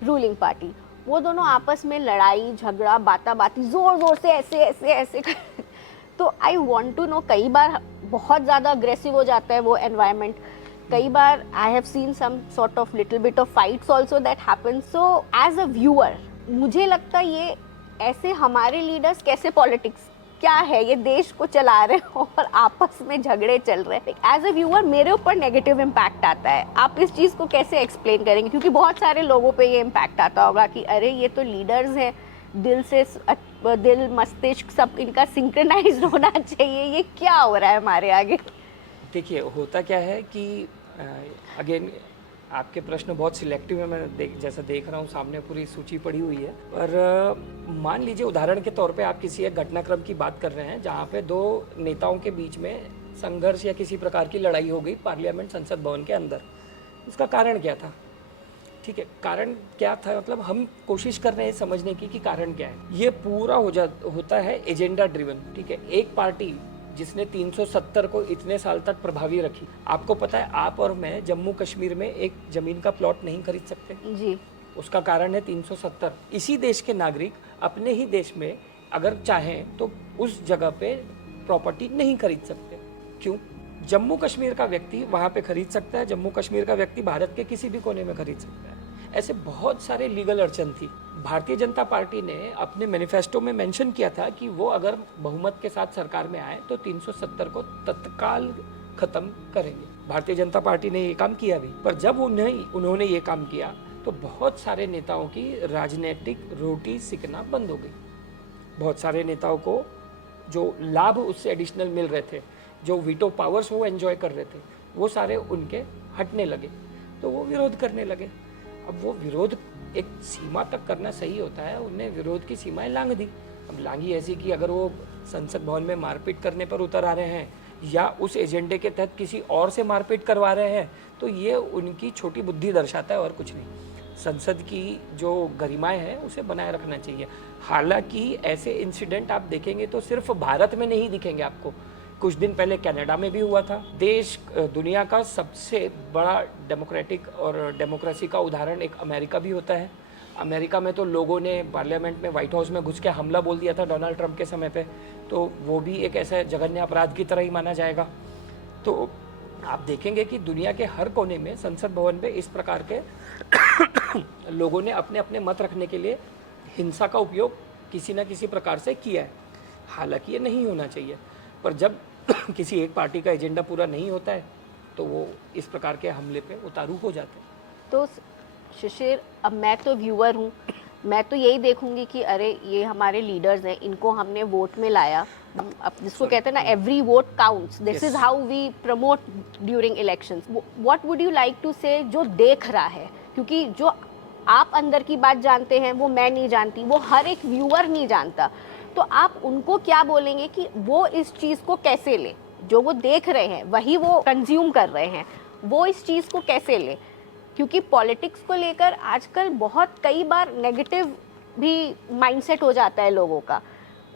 रूलिंग पार्टी। वो दोनों आपस में लड़ाई झगड़ा बाती जोर जोर से ऐसे ऐसे ऐसे तो आई वांट टू नो, कई बार बहुत ज़्यादा अग्रेसिव हो जाता है वो एनवायरनमेंट, कई बार I have seen some sort of little bit of fights also that happen. So as a viewer मुझे लगता है ये ऐसे हमारे लीडर्स कैसे पॉलिटिक्स क्या है, ये देश को चला रहे हैं और आपस में झगड़े चल रहे हैं। एज अ व्यूअर मेरे ऊपर नेगेटिव इम्पैक्ट आता है, आप इस चीज़ को कैसे एक्सप्लेन करेंगे? क्योंकि बहुत सारे लोगों पे ये इम्पैक्ट आता होगा कि अरे ये तो लीडर्स हैं, दिल मस्तिष्क सब इनका सिंक्रोनाइज्ड होना चाहिए, ये क्या हो रहा है हमारे आगे? देखिए, होता क्या है कि अगेन आपके प्रश्न बहुत सिलेक्टिव है, मैं जैसा देख रहा हूँ सामने पूरी सूची पड़ी हुई है। और मान लीजिए उदाहरण के तौर पे आप किसी एक घटनाक्रम की बात कर रहे हैं जहाँ पे 2 नेताओं के बीच में संघर्ष या किसी प्रकार की लड़ाई हो गई पार्लियामेंट संसद भवन के अंदर। उसका कारण क्या था? ठीक है, कारण क्या था, मतलब हम कोशिश कर रहे हैं समझने की कि कारण क्या है। ये पूरा होता है एजेंडा ड्रिवन। ठीक है, एक पार्टी जिसने 370 को इतने साल तक प्रभावी रखी, आपको पता है आप और मैं जम्मू कश्मीर में एक जमीन का प्लॉट नहीं खरीद सकते जी। उसका कारण है 370। इसी देश के नागरिक अपने ही देश में अगर चाहें तो उस जगह पे प्रॉपर्टी नहीं खरीद सकते। क्यों? जम्मू कश्मीर का व्यक्ति वहां पे खरीद सकता है, जम्मू कश्मीर का व्यक्ति भारत के किसी भी कोने में खरीद सकता है। ऐसे बहुत सारे लीगल अड़चन थी। भारतीय जनता पार्टी ने अपने मैनिफेस्टो में मेंशन किया था कि वो अगर बहुमत के साथ सरकार में आए तो 370 को तत्काल खत्म करेंगे। भारतीय जनता पार्टी ने ये काम किया भी, पर जब उन्होंने ये काम किया तो बहुत सारे नेताओं की राजनीतिक रोटी सिकना बंद हो गई। बहुत सारे नेताओं को जो लाभ उससे एडिशनल मिल रहे थे, जो वीटो पावर्स वो एंजॉय कर रहे थे, वो सारे उनके हटने लगे, तो वो विरोध करने लगे। अब वो विरोध एक सीमा तक करना सही होता है, उन्हें विरोध की सीमाएं लांघ दी। अब लांघी ऐसी कि अगर वो संसद भवन में मारपीट करने पर उतर आ रहे हैं या उस एजेंडे के तहत किसी और से मारपीट करवा रहे हैं, तो ये उनकी छोटी बुद्धि दर्शाता है और कुछ नहीं। संसद की जो गरिमाएं हैं उसे बनाए रखना चाहिए। हालांकि ऐसे इंसिडेंट आप देखेंगे तो सिर्फ भारत में नहीं दिखेंगे आपको, कुछ दिन पहले कनाडा में भी हुआ था। देश दुनिया का सबसे बड़ा डेमोक्रेटिक और डेमोक्रेसी का उदाहरण एक अमेरिका भी होता है। अमेरिका में तो लोगों ने पार्लियामेंट में, व्हाइट हाउस में घुस के हमला बोल दिया था डोनाल्ड ट्रंप के समय पे, तो वो भी एक ऐसा जघन्य अपराध की तरह ही माना जाएगा। तो आप देखेंगे कि दुनिया के हर कोने में संसद भवन पे इस प्रकार के लोगों ने अपने अपने मत रखने के लिए हिंसा का उपयोग किसी न किसी प्रकार से किया है। हालांकि ये नहीं होना चाहिए, पर जब किसी एक पार्टी का एजेंडा पूरा नहीं होता है तो वो इस प्रकार के हमले पे उतारू हो जाते हैं। तो शिशिर, अब मैं तो व्यूअर हूँ, मैं तो यही देखूंगी कि अरे ये हमारे लीडर्स हैं, इनको हमने वोट में लाया। अब जिसको कहते हैं ना, every vote counts, this is how we promote during elections. What would you like to say जो देख रहा है, क्योंकि जो आप अंदर की बात जानते हैं वो मैं नहीं जानती, वो हर एक व्यूअर नहीं जानता, तो आप उनको क्या बोलेंगे कि वो इस चीज़ को कैसे ले, जो वो देख रहे हैं वही वो कंज्यूम कर रहे हैं, वो इस चीज़ को कैसे ले? क्योंकि पॉलिटिक्स को लेकर आजकल बहुत कई बार नेगेटिव भी माइंडसेट हो जाता है लोगों का।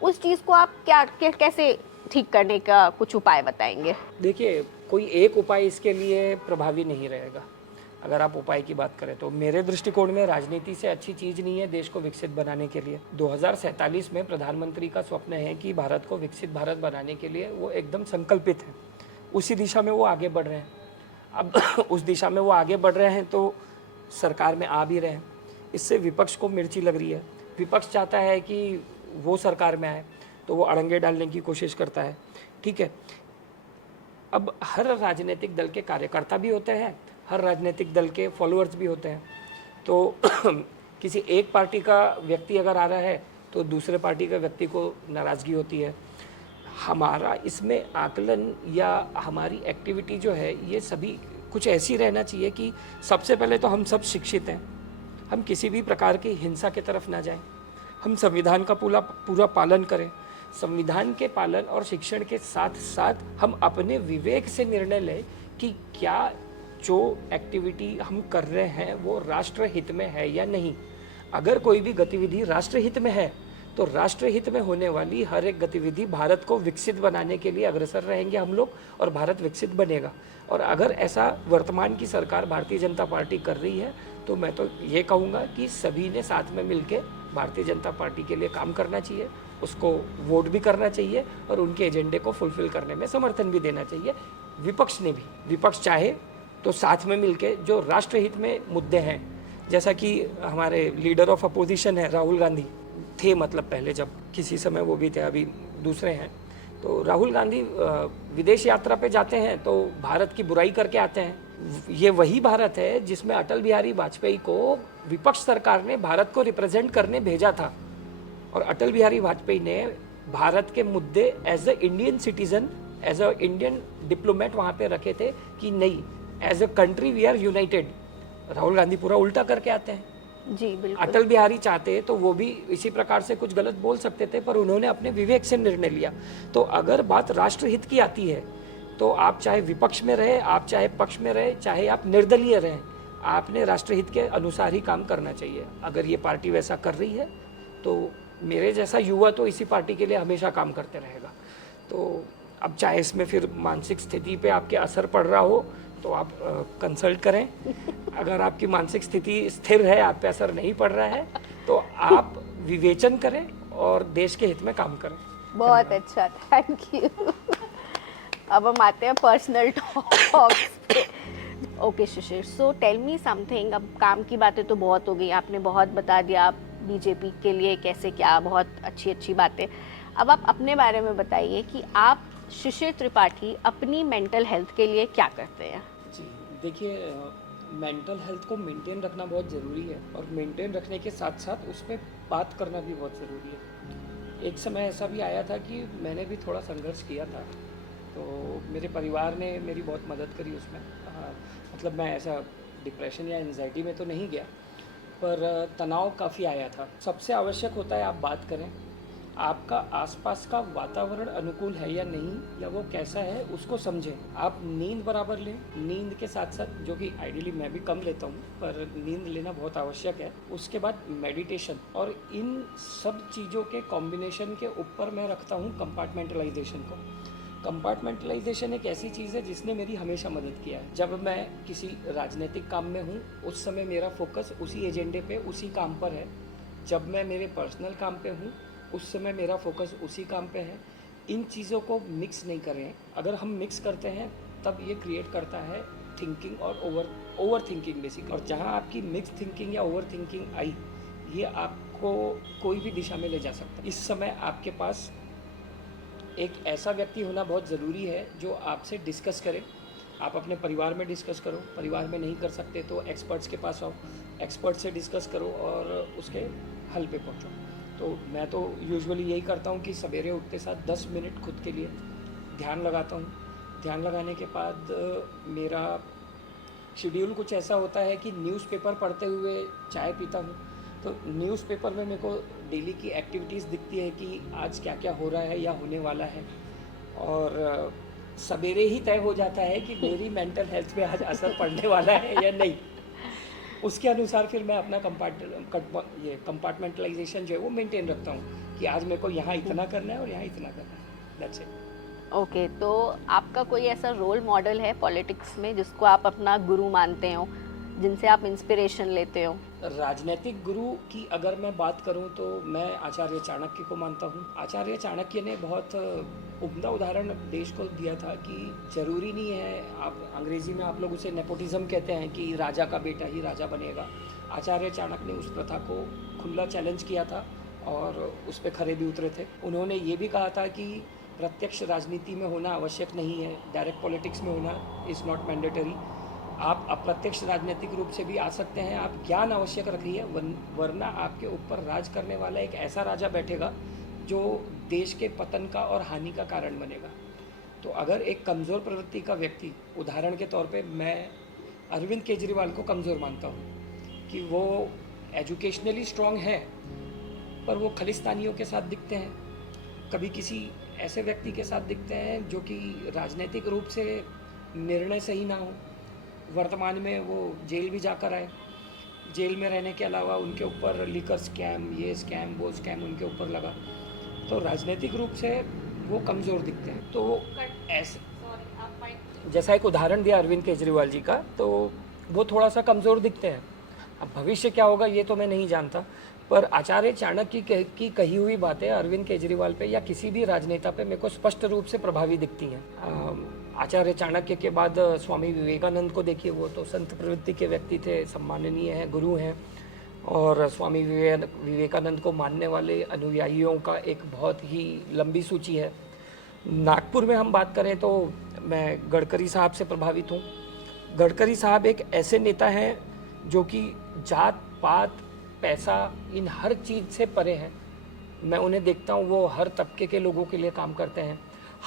उस चीज़ को आप कैसे ठीक करने का कुछ उपाय बताएंगे? देखिए, कोई एक उपाय इसके लिए प्रभावी नहीं रहेगा। अगर आप उपाय की बात करें तो मेरे दृष्टिकोण में राजनीति से अच्छी चीज़ नहीं है देश को विकसित बनाने के लिए। 2047 में प्रधानमंत्री का स्वप्न है कि भारत को विकसित भारत बनाने के लिए वो एकदम संकल्पित है, उसी दिशा में वो आगे बढ़ रहे हैं। अब उस दिशा में वो आगे बढ़ रहे हैं तो सरकार में आ भी रहे हैं, इससे विपक्ष को मिर्ची लग रही है। विपक्ष चाहता है कि वो सरकार में आए तो वो अड़ंगे डालने की कोशिश करता है। ठीक है, अब हर राजनीतिक दल के कार्यकर्ता भी होते हैं, हर राजनीतिक दल के फॉलोअर्स भी होते हैं। तो किसी एक पार्टी का व्यक्ति अगर आ रहा है तो दूसरे पार्टी के व्यक्ति को नाराज़गी होती है। हमारा इसमें आकलन या हमारी एक्टिविटी जो है ये सभी कुछ ऐसी रहना चाहिए कि सबसे पहले तो हम सब शिक्षित हैं, हम किसी भी प्रकार की हिंसा की तरफ ना जाएं, हम संविधान का पूरा पालन करें। संविधान के पालन और शिक्षण के साथ साथ हम अपने विवेक से निर्णय लें कि क्या जो एक्टिविटी हम कर रहे हैं वो राष्ट्र हित में है या नहीं। अगर कोई भी गतिविधि राष्ट्र हित में है तो राष्ट्र हित में होने वाली हर एक गतिविधि भारत को विकसित बनाने के लिए अग्रसर रहेंगे हम लोग, और भारत विकसित बनेगा। और अगर ऐसा वर्तमान की सरकार भारतीय जनता पार्टी कर रही है तो मैं तो ये कहूँगा कि सभी ने साथ में मिलकर भारतीय जनता पार्टी के लिए काम करना चाहिए, उसको वोट भी करना चाहिए और उनके एजेंडे को फुलफिल करने में समर्थन भी देना चाहिए। विपक्ष ने भी, विपक्ष चाहे तो साथ में मिलके जो राष्ट्रहित में मुद्दे हैं, जैसा कि हमारे लीडर ऑफ अपोजिशन है राहुल गांधी थे, मतलब पहले जब किसी समय वो भी थे, अभी दूसरे हैं, तो राहुल गांधी विदेश यात्रा पे जाते हैं तो भारत की बुराई करके आते हैं। ये वही भारत है जिसमें अटल बिहारी वाजपेयी को विपक्ष सरकार ने भारत को रिप्रेजेंट करने भेजा था, और अटल बिहारी वाजपेयी ने भारत के मुद्दे as a Indian citizen, as a Indian diplomat वहाँ पे रखे थे कि नहीं, as a country we are united. Rahul Gandhi पूरा उल्टा करके आते हैं। जी बिल्कुल। अटल बिहारी चाहते तो वो भी इसी प्रकार से कुछ गलत बोल सकते थे, पर उन्होंने अपने विवेक से निर्णय लिया। तो अगर बात राष्ट्रहित की आती है तो आप चाहे विपक्ष में रहे, आप चाहे पक्ष में रहे, चाहे आप निर्दलीय रहें, आपने राष्ट्रहित के अनुसार ही काम करना चाहिए। अगर ये पार्टी वैसा कर रही है तो मेरे जैसा युवा तो इसी पार्टी के लिए हमेशा काम करते रहेगा। तो अब चाहे इसमें फिर मानसिक स्थिति पे आपके असर पड़ रहा हो तो आप कंसल्ट करें। अगर आपकी मानसिक स्थिति स्थिर है, आप पे असर नहीं पड़ रहा है, तो आप विवेचन करें और देश के हित में काम करें। बहुत अच्छा, थैंक यू। अब हम आते हैं पर्सनल टॉक्स पे। ओके शिशिर, सो टेल मी समथिंग। अब काम की बातें तो बहुत हो गई, आपने बहुत बता दिया आप बीजेपी के लिए कैसे क्या, बहुत अच्छी अच्छी बातें। अब आप अपने बारे में बताइए कि आप शिशिर त्रिपाठी अपनी मेंटल हेल्थ के लिए क्या करते हैं। जी देखिए, मेंटल हेल्थ को मेंटेन रखना बहुत ज़रूरी है और मेंटेन रखने के साथ साथ उस पर बात करना भी बहुत ज़रूरी है। एक समय ऐसा भी आया था कि मैंने भी थोड़ा संघर्ष किया था, तो मेरे परिवार ने मेरी बहुत मदद करी उसमें। मतलब मैं ऐसा डिप्रेशन या एंजाइटी में तो नहीं गया, पर तनाव काफ़ी आया था। सबसे आवश्यक होता है आप बात करें, आपका आसपास का वातावरण अनुकूल है या नहीं, या वो कैसा है उसको समझें। आप नींद बराबर लें, नींद के साथ साथ, जो कि आइडियली मैं भी कम लेता हूँ, पर नींद लेना बहुत आवश्यक है। उसके बाद मेडिटेशन, और इन सब चीज़ों के कॉम्बिनेशन के ऊपर मैं रखता हूँ कंपार्टमेंटलाइजेशन को। कंपार्टमेंटलाइजेशन एक ऐसी चीज़ है जिसने मेरी हमेशा मदद किया है। जब मैं किसी राजनीतिक काम में हूँ उस समय मेरा फोकस उसी एजेंडे पे, उसी काम पर है। जब मैं मेरे पर्सनल काम पे हूँ उस समय मेरा फोकस उसी काम पे है। इन चीज़ों को मिक्स नहीं करें। अगर हम मिक्स करते हैं तब ये क्रिएट करता है थिंकिंग और ओवर थिंकिंग बेसिक। और जहाँ आपकी मिक्स थिंकिंग या ओवर थिंकिंग आई, ये आपको कोई भी दिशा में ले जा सकता है। इस समय आपके पास एक ऐसा व्यक्ति होना बहुत ज़रूरी है जो आपसे डिस्कस करे। आप अपने परिवार में डिस्कस करो, परिवार में नहीं कर सकते तो एक्सपर्ट्स के पास आओ, एक्सपर्ट से डिस्कस करो और उसके हल पे पहुँचो। तो मैं तो यूजुअली यही करता हूँ कि सवेरे उठते साथ 10 मिनट खुद के लिए ध्यान लगाता हूँ। ध्यान लगाने के बाद मेरा शेड्यूल कुछ ऐसा होता है कि न्यूज़पेपर पढ़ते हुए चाय पीता हूँ। तो न्यूज़पेपर में मेरे को डेली की एक्टिविटीज़ दिखती है कि आज क्या क्या हो रहा है या होने वाला है, और सवेरे ही तय हो जाता है कि मेरी मेंटल हेल्थ पे आज असर पड़ने वाला है या नहीं। उसके अनुसार फिर मैं अपना कंपार्टमेंटलाइजेशन जो है वो मेंटेन रखता हूँ कि आज मेरे को यहाँ इतना करना है और यहाँ इतना करना है। That's it. ओके, तो आपका कोई ऐसा रोल मॉडल है पॉलिटिक्स में जिसको आप अपना गुरु मानते हो, जिनसे आप इंस्पिरेशन लेते हो? राजनीतिक गुरु की अगर मैं बात करूं तो मैं आचार्य चाणक्य को मानता हूं। आचार्य चाणक्य ने बहुत उम्दा उदाहरण देश को दिया था कि ज़रूरी नहीं है, आप अंग्रेज़ी में आप लोग उसे नेपोटिज्म कहते हैं, कि राजा का बेटा ही राजा बनेगा। आचार्य चाणक्य ने उस प्रथा को खुला चैलेंज किया था और उस पर खरे भी उतरे थे। उन्होंने ये भी कहा था कि प्रत्यक्ष राजनीति में होना आवश्यक नहीं है, डायरेक्ट पॉलिटिक्स में होना इज़ नॉट मैंडेटरी। आप अप्रत्यक्ष राजनीतिक रूप से भी आ सकते हैं। आप ज्ञान आवश्यक रखिए, वरना आपके ऊपर राज करने वाला एक ऐसा राजा बैठेगा जो देश के पतन का और हानि का कारण बनेगा। तो अगर एक कमज़ोर प्रवृत्ति का व्यक्ति, उदाहरण के तौर पे मैं अरविंद केजरीवाल को कमज़ोर मानता हूँ कि वो एजुकेशनली स्ट्रांग है पर वो खलिस्तानियों के साथ दिखते हैं, कभी किसी ऐसे व्यक्ति के साथ दिखते हैं जो कि राजनीतिक रूप से निर्णय सही ना हो। वर्तमान में वो जेल भी जाकर आए, जेल में रहने के अलावा उनके ऊपर लिकर स्कैम, ये स्कैम, वो स्कैम उनके ऊपर लगा। तो राजनीतिक रूप से वो कमज़ोर दिखते हैं। तो ऐसे, जैसा एक उदाहरण दिया अरविंद केजरीवाल जी का, तो वो थोड़ा सा कमज़ोर दिखते हैं। अब भविष्य क्या होगा ये तो मैं नहीं जानता, पर आचार्य चाणक्य की कही हुई बातें अरविंद केजरीवाल पे या किसी भी राजनेता पे मेरे को स्पष्ट रूप से प्रभावी दिखती हैं। आचार्य चाणक्य के बाद स्वामी विवेकानंद को देखिए, वो तो संत प्रवृत्ति के व्यक्ति थे, सम्माननीय हैं, गुरु हैं, और स्वामी विवेकानंद को मानने वाले अनुयायियों का एक बहुत ही लंबी सूची है। नागपुर में हम बात करें तो मैं गडकरी साहब से प्रभावित हूँ। गडकरी साहब एक ऐसे नेता हैं जो कि जात पात, पैसा, इन हर चीज़ से परे हैं। मैं उन्हें देखता हूँ, वो हर तबके के लोगों के लिए काम करते हैं।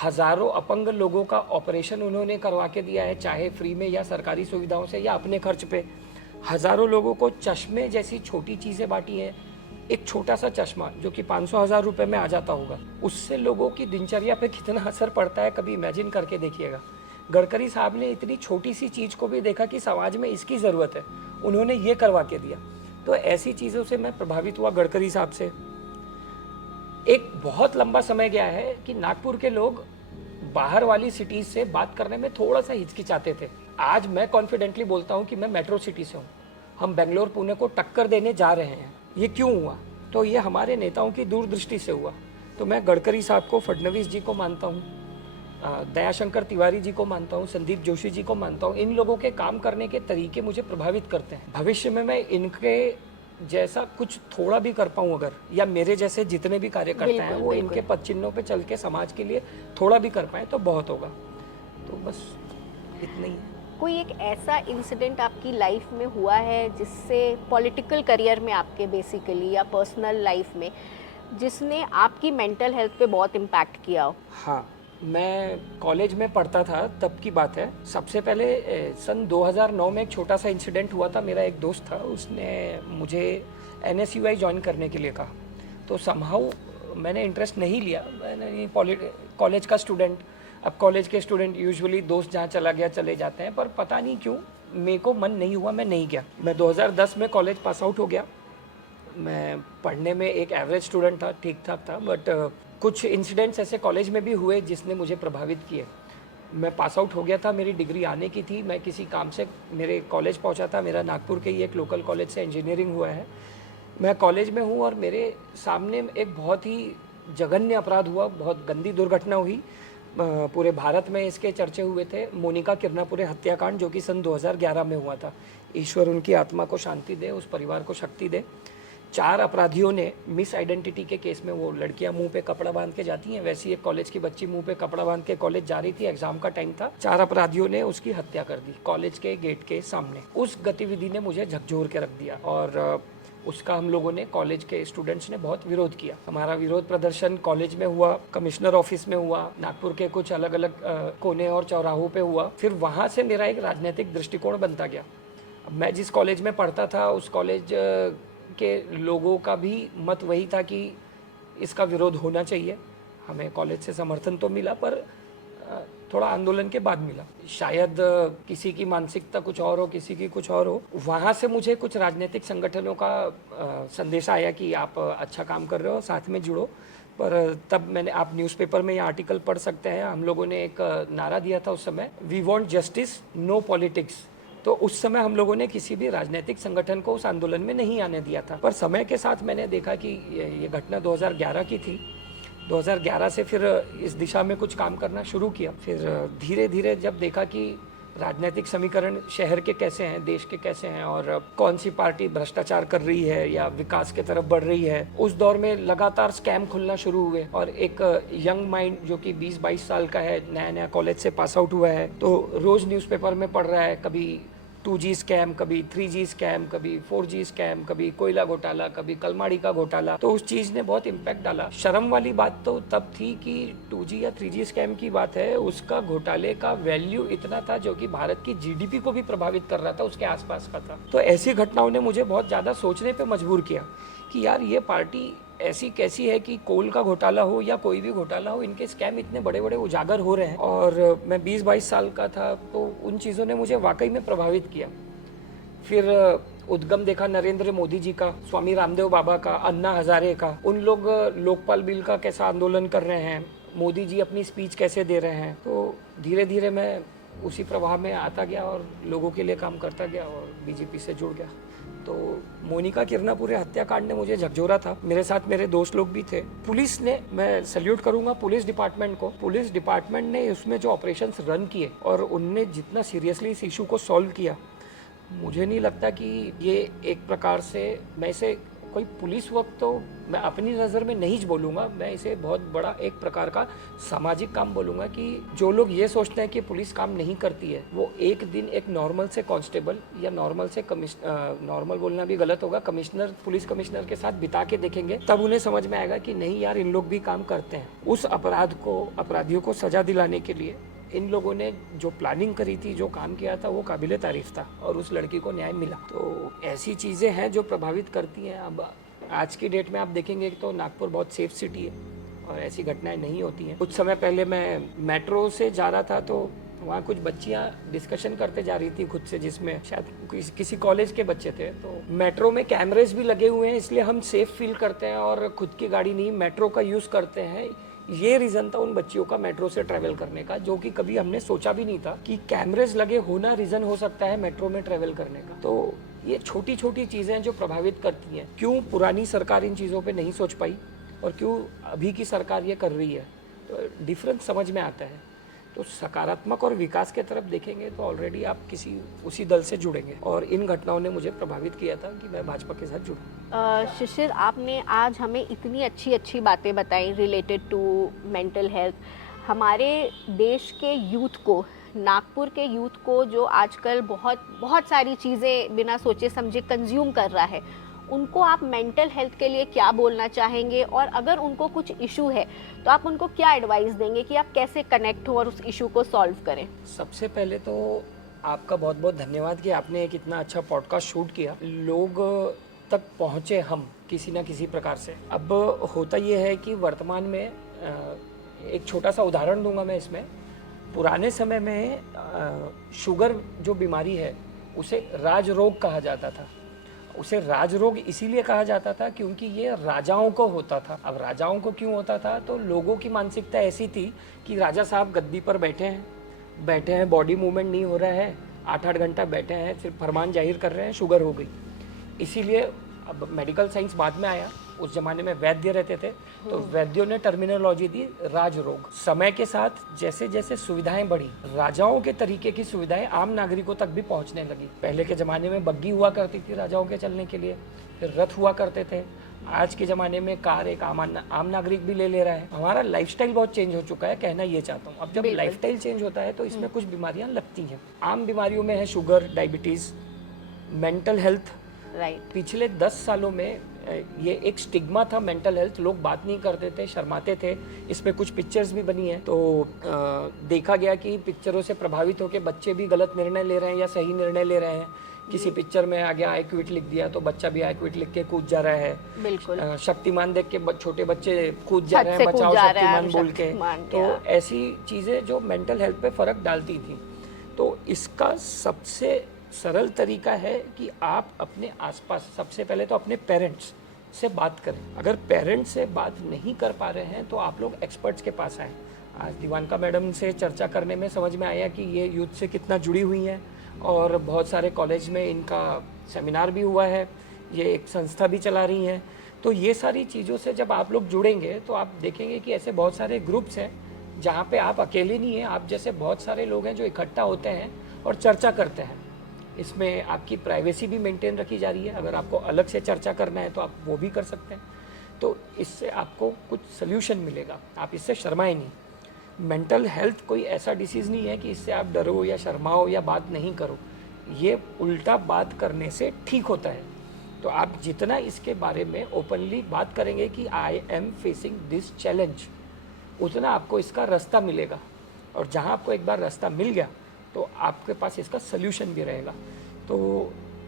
हज़ारों अपंग लोगों का ऑपरेशन उन्होंने करवा के दिया है, चाहे फ्री में या सरकारी सुविधाओं से या अपने खर्च पे। हज़ारों लोगों को चश्मे जैसी छोटी चीज़ें बांटी हैं। एक छोटा सा चश्मा जो कि 500,000 रुपये में आ जाता होगा, उससे लोगों की दिनचर्या पे कितना असर पड़ता है, कभी इमेजिन करके देखिए। गडकरी साहब ने इतनी छोटी सी चीज़ को भी देखा कि समाज में इसकी ज़रूरत है, उन्होंने ये करवा के दिया। तो ऐसी चीज़ों से मैं प्रभावित हुआ, गडकरी साहब से। एक बहुत लंबा समय गया है कि नागपुर के लोग बाहर वाली सिटीज से बात करने में थोड़ा सा हिचकिचाते थे। आज मैं कॉन्फिडेंटली बोलता हूँ कि मैं मेट्रो सिटी से हूँ, हम बेंगलोर पुणे को टक्कर देने जा रहे हैं। ये क्यों हुआ? तो ये हमारे नेताओं की दूरदृष्टि से हुआ। तो मैं गडकरी साहब को, फडणवीस जी को मानता हूँ, दयाशंकर तिवारी जी को मानता हूँ, संदीप जोशी जी को मानता हूँ। इन लोगों के काम करने के तरीके मुझे प्रभावित करते हैं। भविष्य में मैं इनके जैसा कुछ थोड़ा भी कर पाऊँ अगर, या मेरे जैसे जितने भी कार्यकर्ता हैं वो इनके पद चिन्हों पे चल के समाज के लिए थोड़ा भी कर पाए तो बहुत होगा। तो बस इतना ही है। कोई एक ऐसा इंसिडेंट आपकी लाइफ में हुआ है जिससे पॉलिटिकल करियर में आपके बेसिकली या पर्सनल लाइफ में जिसने आपकी मेंटल हेल्थ पे बहुत इम्पैक्ट किया हो? हाँ, मैं कॉलेज में पढ़ता था तब की बात है। सबसे पहले सन 2009 में एक छोटा सा इंसिडेंट हुआ था। मेरा एक दोस्त था, उसने मुझे NSUI ज्वाइन करने के लिए कहा। तो समहाउ मैंने इंटरेस्ट नहीं लिया। मैंने कॉलेज का स्टूडेंट, अब कॉलेज के स्टूडेंट यूजुअली दोस्त जहाँ चला गया चले जाते हैं, पर पता नहीं क्यों मेरे को मन नहीं हुआ, मैं नहीं गया। मैं 2010 में कॉलेज पास आउट हो गया। मैं पढ़ने में एक एवरेज स्टूडेंट था, ठीक ठाक था, बट कुछ इंसिडेंट्स ऐसे कॉलेज में भी हुए जिसने मुझे प्रभावित किए। मैं पास आउट हो गया था, मेरी डिग्री आने की थी, मैं किसी काम से मेरे कॉलेज पहुंचा था। मेरा नागपुर के ही एक लोकल कॉलेज से इंजीनियरिंग हुआ है। मैं कॉलेज में हूं और मेरे सामने एक बहुत ही जघन्य अपराध हुआ, बहुत गंदी दुर्घटना हुई। पूरे भारत में इसके चर्चे हुए थे, मोनिका किरनापुरे हत्याकांड, जो कि सन 2011 में हुआ था। ईश्वर उनकी आत्मा को शांति दे, उस परिवार को शक्ति दे। 4 अपराधियों ने मिस आइडेंटिटी के केस में, वो लड़कियां मुंह पे कपड़ा बांध के जाती हैं, वैसी एक कॉलेज की बच्ची मुंह पे कपड़ा बांध के कॉलेज जा रही थी, एग्जाम का टाइम था। 4 अपराधियों ने उसकी हत्या कर दी कॉलेज के गेट के सामने। उस गतिविधि ने मुझे झकझोर के रख दिया और उसका हम लोगों ने, कॉलेज के स्टूडेंट्स ने बहुत विरोध किया। हमारा विरोध प्रदर्शन कॉलेज में हुआ, कमिश्नर ऑफिस में हुआ, नागपुर के कुछ अलग अलग कोने और चौराहों पे हुआ। फिर वहाँ से मेरा एक राजनीतिक दृष्टिकोण बनता गया। मैं जिस कॉलेज में पढ़ता था उस कॉलेज के लोगों का भी मत वही था कि इसका विरोध होना चाहिए। हमें कॉलेज से समर्थन तो मिला, पर थोड़ा आंदोलन के बाद मिला। शायद किसी की मानसिकता कुछ और हो, किसी की कुछ और हो। वहाँ से मुझे कुछ राजनीतिक संगठनों का संदेश आया कि आप अच्छा काम कर रहे हो, साथ में जुड़ो। पर तब मैंने, आप न्यूज़पेपर में ये आर्टिकल पढ़ सकते हैं, हम लोगों ने एक नारा दिया था उस समय, we want justice, no politics. तो उस समय हम लोगों ने किसी भी राजनीतिक संगठन को उस आंदोलन में नहीं आने दिया था। पर समय के साथ मैंने देखा कि ये घटना 2011 की थी। 2011 से फिर इस दिशा में कुछ काम करना शुरू किया। फिर धीरे धीरे जब देखा कि राजनीतिक समीकरण शहर के कैसे हैं, देश के कैसे हैं, और कौन सी पार्टी भ्रष्टाचार कर रही है या विकास की तरफ बढ़ रही है, उस दौर में लगातार स्कैम खुलना शुरू हुए। और एक यंग माइंड जो कि 20-22 साल का है, नया नया कॉलेज से पास आउट हुआ है, तो रोज न्यूज़पेपर में पढ़ रहा है, कभी 2G स्कैम, कभी 3G स्कैम, कभी 4G स्कैम, कभी कोयला घोटाला, कभी कलमाड़ी का घोटाला। तो उस चीज़ ने बहुत इम्पैक्ट डाला। शर्म वाली बात तो तब थी कि 2G या 3G स्कैम की बात है, उसका घोटाले का वैल्यू इतना था जो कि भारत की GDP को भी प्रभावित कर रहा था, उसके आसपास का था। तो ऐसी घटनाओं ने मुझे बहुत ज़्यादा सोचने पर मजबूर किया कि यार ये पार्टी ऐसी कैसी है कि कोल का घोटाला हो या कोई भी घोटाला हो, इनके स्कैम इतने बड़े बड़े उजागर हो रहे हैं। और मैं 20-22 साल का था, तो उन चीज़ों ने मुझे वाकई में प्रभावित किया। फिर उद्गम देखा नरेंद्र मोदी जी का, स्वामी रामदेव बाबा का, अन्ना हजारे का। उन लोग लोकपाल बिल का कैसा आंदोलन कर रहे हैं, मोदी जी अपनी स्पीच कैसे दे रहे हैं। तो धीरे धीरे मैं उसी प्रवाह में आता गया और लोगों के लिए काम करता गया और बीजेपी से जुड़ गया। तो मोनिका किरनापुरे हत्याकांड ने मुझे झकझोरा था। मेरे साथ मेरे दोस्त लोग भी थे। पुलिस ने, मैं सैल्यूट करूंगा पुलिस डिपार्टमेंट को, पुलिस डिपार्टमेंट ने उसमें जो ऑपरेशंस रन किए और उनने जितना सीरियसली इस इशू को सॉल्व किया, मुझे नहीं लगता कि ये एक प्रकार से, मैं इसे कोई पुलिस वर्क तो मैं अपनी नज़र में नहीं बोलूँगा, मैं इसे बहुत बड़ा एक प्रकार का सामाजिक काम बोलूँगा। कि जो लोग ये सोचते हैं कि पुलिस काम नहीं करती है, वो एक दिन एक नॉर्मल से कांस्टेबल या नॉर्मल से नॉर्मल बोलना भी गलत होगा, कमिश्नर, पुलिस कमिश्नर के साथ बिता के देखेंगे, तब उन्हें समझ में आएगा कि नहीं यार, इन लोग भी काम करते हैं। उस अपराधियों को सजा दिलाने के लिए इन लोगों ने जो प्लानिंग करी थी, जो काम किया था, वो काबिले तारीफ था और उस लड़की को न्याय मिला। तो ऐसी चीज़ें हैं जो प्रभावित करती हैं। अब आज की डेट में आप देखेंगे तो नागपुर बहुत सेफ सिटी है और ऐसी घटनाएं नहीं होती हैं। कुछ समय पहले मैं मेट्रो से जा रहा था, तो वहाँ कुछ बच्चियाँ डिस्कशन करते जा रही थी खुद से, जिसमें शायद किसी कॉलेज के बच्चे थे। तो मेट्रो में कैमरेज भी लगे हुए हैं, इसलिए हम सेफ फील करते हैं और खुद की गाड़ी नहीं मेट्रो का यूज़ करते हैं। ये रीज़न था उन बच्चियों का मेट्रो से ट्रैवल करने का, जो कि कभी हमने सोचा भी नहीं था कि कैमरेज लगे होना रीज़न हो सकता है मेट्रो में ट्रैवल करने का। तो ये छोटी छोटी चीज़ें जो प्रभावित करती हैं, क्यों पुरानी सरकार इन चीज़ों पे नहीं सोच पाई और क्यों अभी की सरकार ये कर रही है, तो डिफरेंस समझ में आता है। तो सकारात्मक और विकास के तरफ देखेंगे तो ऑलरेडी आप किसी उसी दल से जुड़ेंगे, और इन घटनाओं ने मुझे प्रभावित किया था कि मैं भाजपा के साथ जुड़ा। शिशिर, आपने आज हमें इतनी अच्छी अच्छी बातें बताई रिलेटेड टू मेंटल हेल्थ। हमारे देश के यूथ को, नागपुर के यूथ को, जो आजकल बहुत बहुत सारी चीज़ें बिना सोचे समझे कंज्यूम कर रहा है, उनको आप मेंटल हेल्थ के लिए क्या बोलना चाहेंगे? और अगर उनको कुछ इशू है तो आप उनको क्या एडवाइस देंगे कि आप कैसे कनेक्ट हो और उस इशू को सॉल्व करें? सबसे पहले तो आपका बहुत बहुत धन्यवाद कि आपने एक इतना अच्छा पॉडकास्ट शूट किया, लोग तक पहुँचे हम किसी ना किसी प्रकार से। अब होता ये है कि वर्तमान में एक छोटा सा उदाहरण दूंगा मैं इसमें। पुराने समय में शुगर जो बीमारी है उसे राज रोग कहा जाता था। उसे राज रोग इसीलिए कहा जाता था क्योंकि ये राजाओं को होता था। अब राजाओं को क्यों होता था? तो लोगों की मानसिकता ऐसी थी कि राजा साहब गद्दी पर बैठे हैं, बॉडी मूवमेंट नहीं हो रहा है, 8-8 घंटा बैठे हैं, सिर्फ फरमान जाहिर कर रहे हैं, शुगर हो गई। इसीलिए अब मेडिकल साइंस बाद में आया। उस जमाने में वैद्य रहते थे, तो वैद्यों ने टर्मिनोलॉजी दी राज रोग। समय के साथ जैसे जैसे सुविधाएं बढ़ी, राजाओं के तरीके की सुविधाएं आम नागरिकों तक भी पहुंचने लगी। पहले के ज़माने में बग्गी हुआ करती थी राजाओं के चलने के लिए, फिर रथ हुआ करते थे। आज के ज़माने में कार एक आम नागरिक भी ले रहा है। हमारा लाइफस्टाइल बहुत चेंज हो चुका है, कहना ये चाहता हूँ। अब जब लाइफस्टाइल चेंज होता है तो इसमें कुछ बीमारियाँ लगती हैं। आम बीमारियों में है शुगर, डायबिटीज़, मेंटल हेल्थ। पिछले 10 सालों में ये एक स्टिग्मा था मेंटल हेल्थ, लोग बात नहीं करते थे, शर्माते थे। इसमें कुछ पिक्चर्स भी बनी हैं, तो देखा गया कि पिक्चरों से प्रभावित होकर बच्चे भी गलत निर्णय ले रहे हैं या सही निर्णय ले रहे हैं। किसी पिक्चर में आगे आई क्विट लिख दिया तो बच्चा भी आई क्विट लिख के कूद जा रहा है। बिल्कुल। शक्तिमान देख के छोटे बच्चे कूद जा रहे हैं, बचाओ शक्तिमान बोल के। तो ऐसी चीज़ें जो मेंटल हेल्थ पे फ़र्क डालती थी। तो इसका सबसे सरल तरीका है कि आप अपने आसपास सबसे पहले तो अपने पेरेंट्स से बात करें। अगर पेरेंट्स से बात नहीं कर पा रहे हैं तो आप लोग एक्सपर्ट्स के पास आएँ। आज दीवानका मैडम से चर्चा करने में समझ में आया कि ये यूथ से कितना जुड़ी हुई हैं, और बहुत सारे कॉलेज में इनका सेमिनार भी हुआ है, ये एक संस्था भी चला रही हैं। तो ये सारी चीज़ों से जब आप लोग जुड़ेंगे तो आप देखेंगे कि ऐसे बहुत सारे ग्रुप्स हैं जहाँ पे आप अकेले नहीं हैं, आप जैसे बहुत सारे लोग हैं जो इकट्ठा होते हैं और चर्चा करते हैं। इसमें आपकी प्राइवेसी भी मेंटेन रखी जा रही है। अगर आपको अलग से चर्चा करना है तो आप वो भी कर सकते हैं। तो इससे आपको कुछ सल्यूशन मिलेगा, आप इससे शर्माएं नहीं। मेंटल हेल्थ कोई ऐसा डिसीज़ नहीं है कि इससे आप डरो या शर्माओ या बात नहीं करो। ये उल्टा बात करने से ठीक होता है। तो आप जितना इसके बारे में ओपनली बात करेंगे कि I am facing this challenge, उतना आपको इसका रास्ता मिलेगा। और जहाँ आपको एक बार रास्ता मिल गया तो आपके पास इसका सल्यूशन भी रहेगा। तो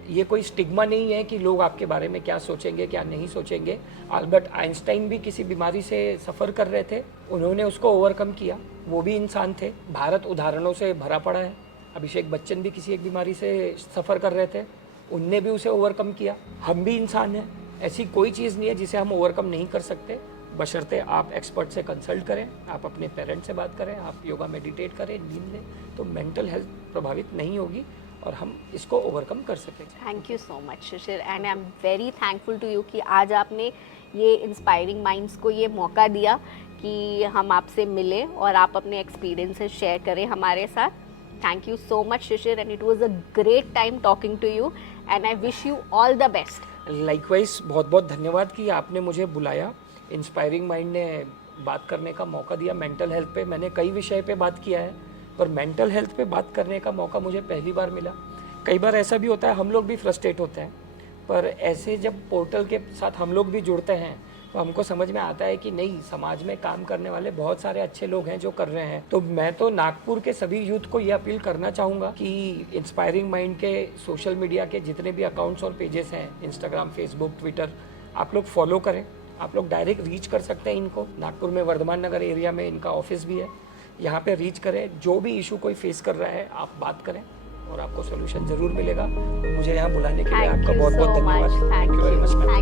ये कोई स्टिग्मा नहीं है कि लोग आपके बारे में क्या सोचेंगे क्या नहीं सोचेंगे। अल्बर्ट आइंस्टाइन भी किसी बीमारी से सफ़र कर रहे थे, उन्होंने उसको ओवरकम किया, वो भी इंसान थे। भारत उदाहरणों से भरा पड़ा है। अभिषेक बच्चन भी किसी एक बीमारी से सफ़र कर रहे थे, उनने भी उसे ओवरकम किया। हम भी इंसान हैं, ऐसी कोई चीज़ नहीं है जिसे हम ओवरकम नहीं कर सकते, बशर्ते आप एक्सपर्ट से कंसल्ट करें, आप अपने पेरेंट्स से बात करें, आप योगा मेडिटेट करें, नींद लें, तो मेंटल हेल्थ प्रभावित नहीं होगी और हम इसको ओवरकम कर सकेंगे। Thank you so much Shishir, and I am very thankful to you कि आज आपने ये इंस्पायरिंग माइंड्स को ये मौका दिया कि हम आपसे मिलें और आप अपने एक्सपीरियंसेस शेयर करें हमारे साथ। Thank you so much Shishir, and it was a great time talking to you, and I wish you all the best. Likewise बहुत बहुत धन्यवाद कि आपने मुझे बुलाया, इंस्पायरिंग माइंड ने बात करने का मौका दिया। मेंटल हेल्थ पे मैंने कई विषय पे बात किया है, पर मेंटल हेल्थ पे बात करने का मौका मुझे पहली बार मिला। कई बार ऐसा भी होता है, हम लोग भी फ्रस्ट्रेट होते हैं, पर ऐसे जब पोर्टल के साथ हम लोग भी जुड़ते हैं तो हमको समझ में आता है कि नहीं, समाज में काम करने वाले बहुत सारे अच्छे लोग हैं जो कर रहे हैं। तो मैं तो नागपुर के सभी यूथ को ये अपील करना चाहूँगा कि इंस्पायरिंग माइंड के सोशल मीडिया के जितने भी अकाउंट्स और पेजेस हैं, इंस्टाग्राम, फेसबुक, ट्विटर, आप लोग फॉलो करें। आप लोग डायरेक्ट रीच कर सकते हैं इनको। नागपुर में वर्धमान नगर एरिया में इनका ऑफिस भी है, यहाँ पे रीच करें, जो भी इशू कोई फेस कर रहा है आप बात करें और आपको सोल्यूशन ज़रूर मिलेगा। मुझे यहाँ बुलाने के लिए Thank आपका you बहुत बहुत so धन्यवाद। much. Thank you very much ma'am.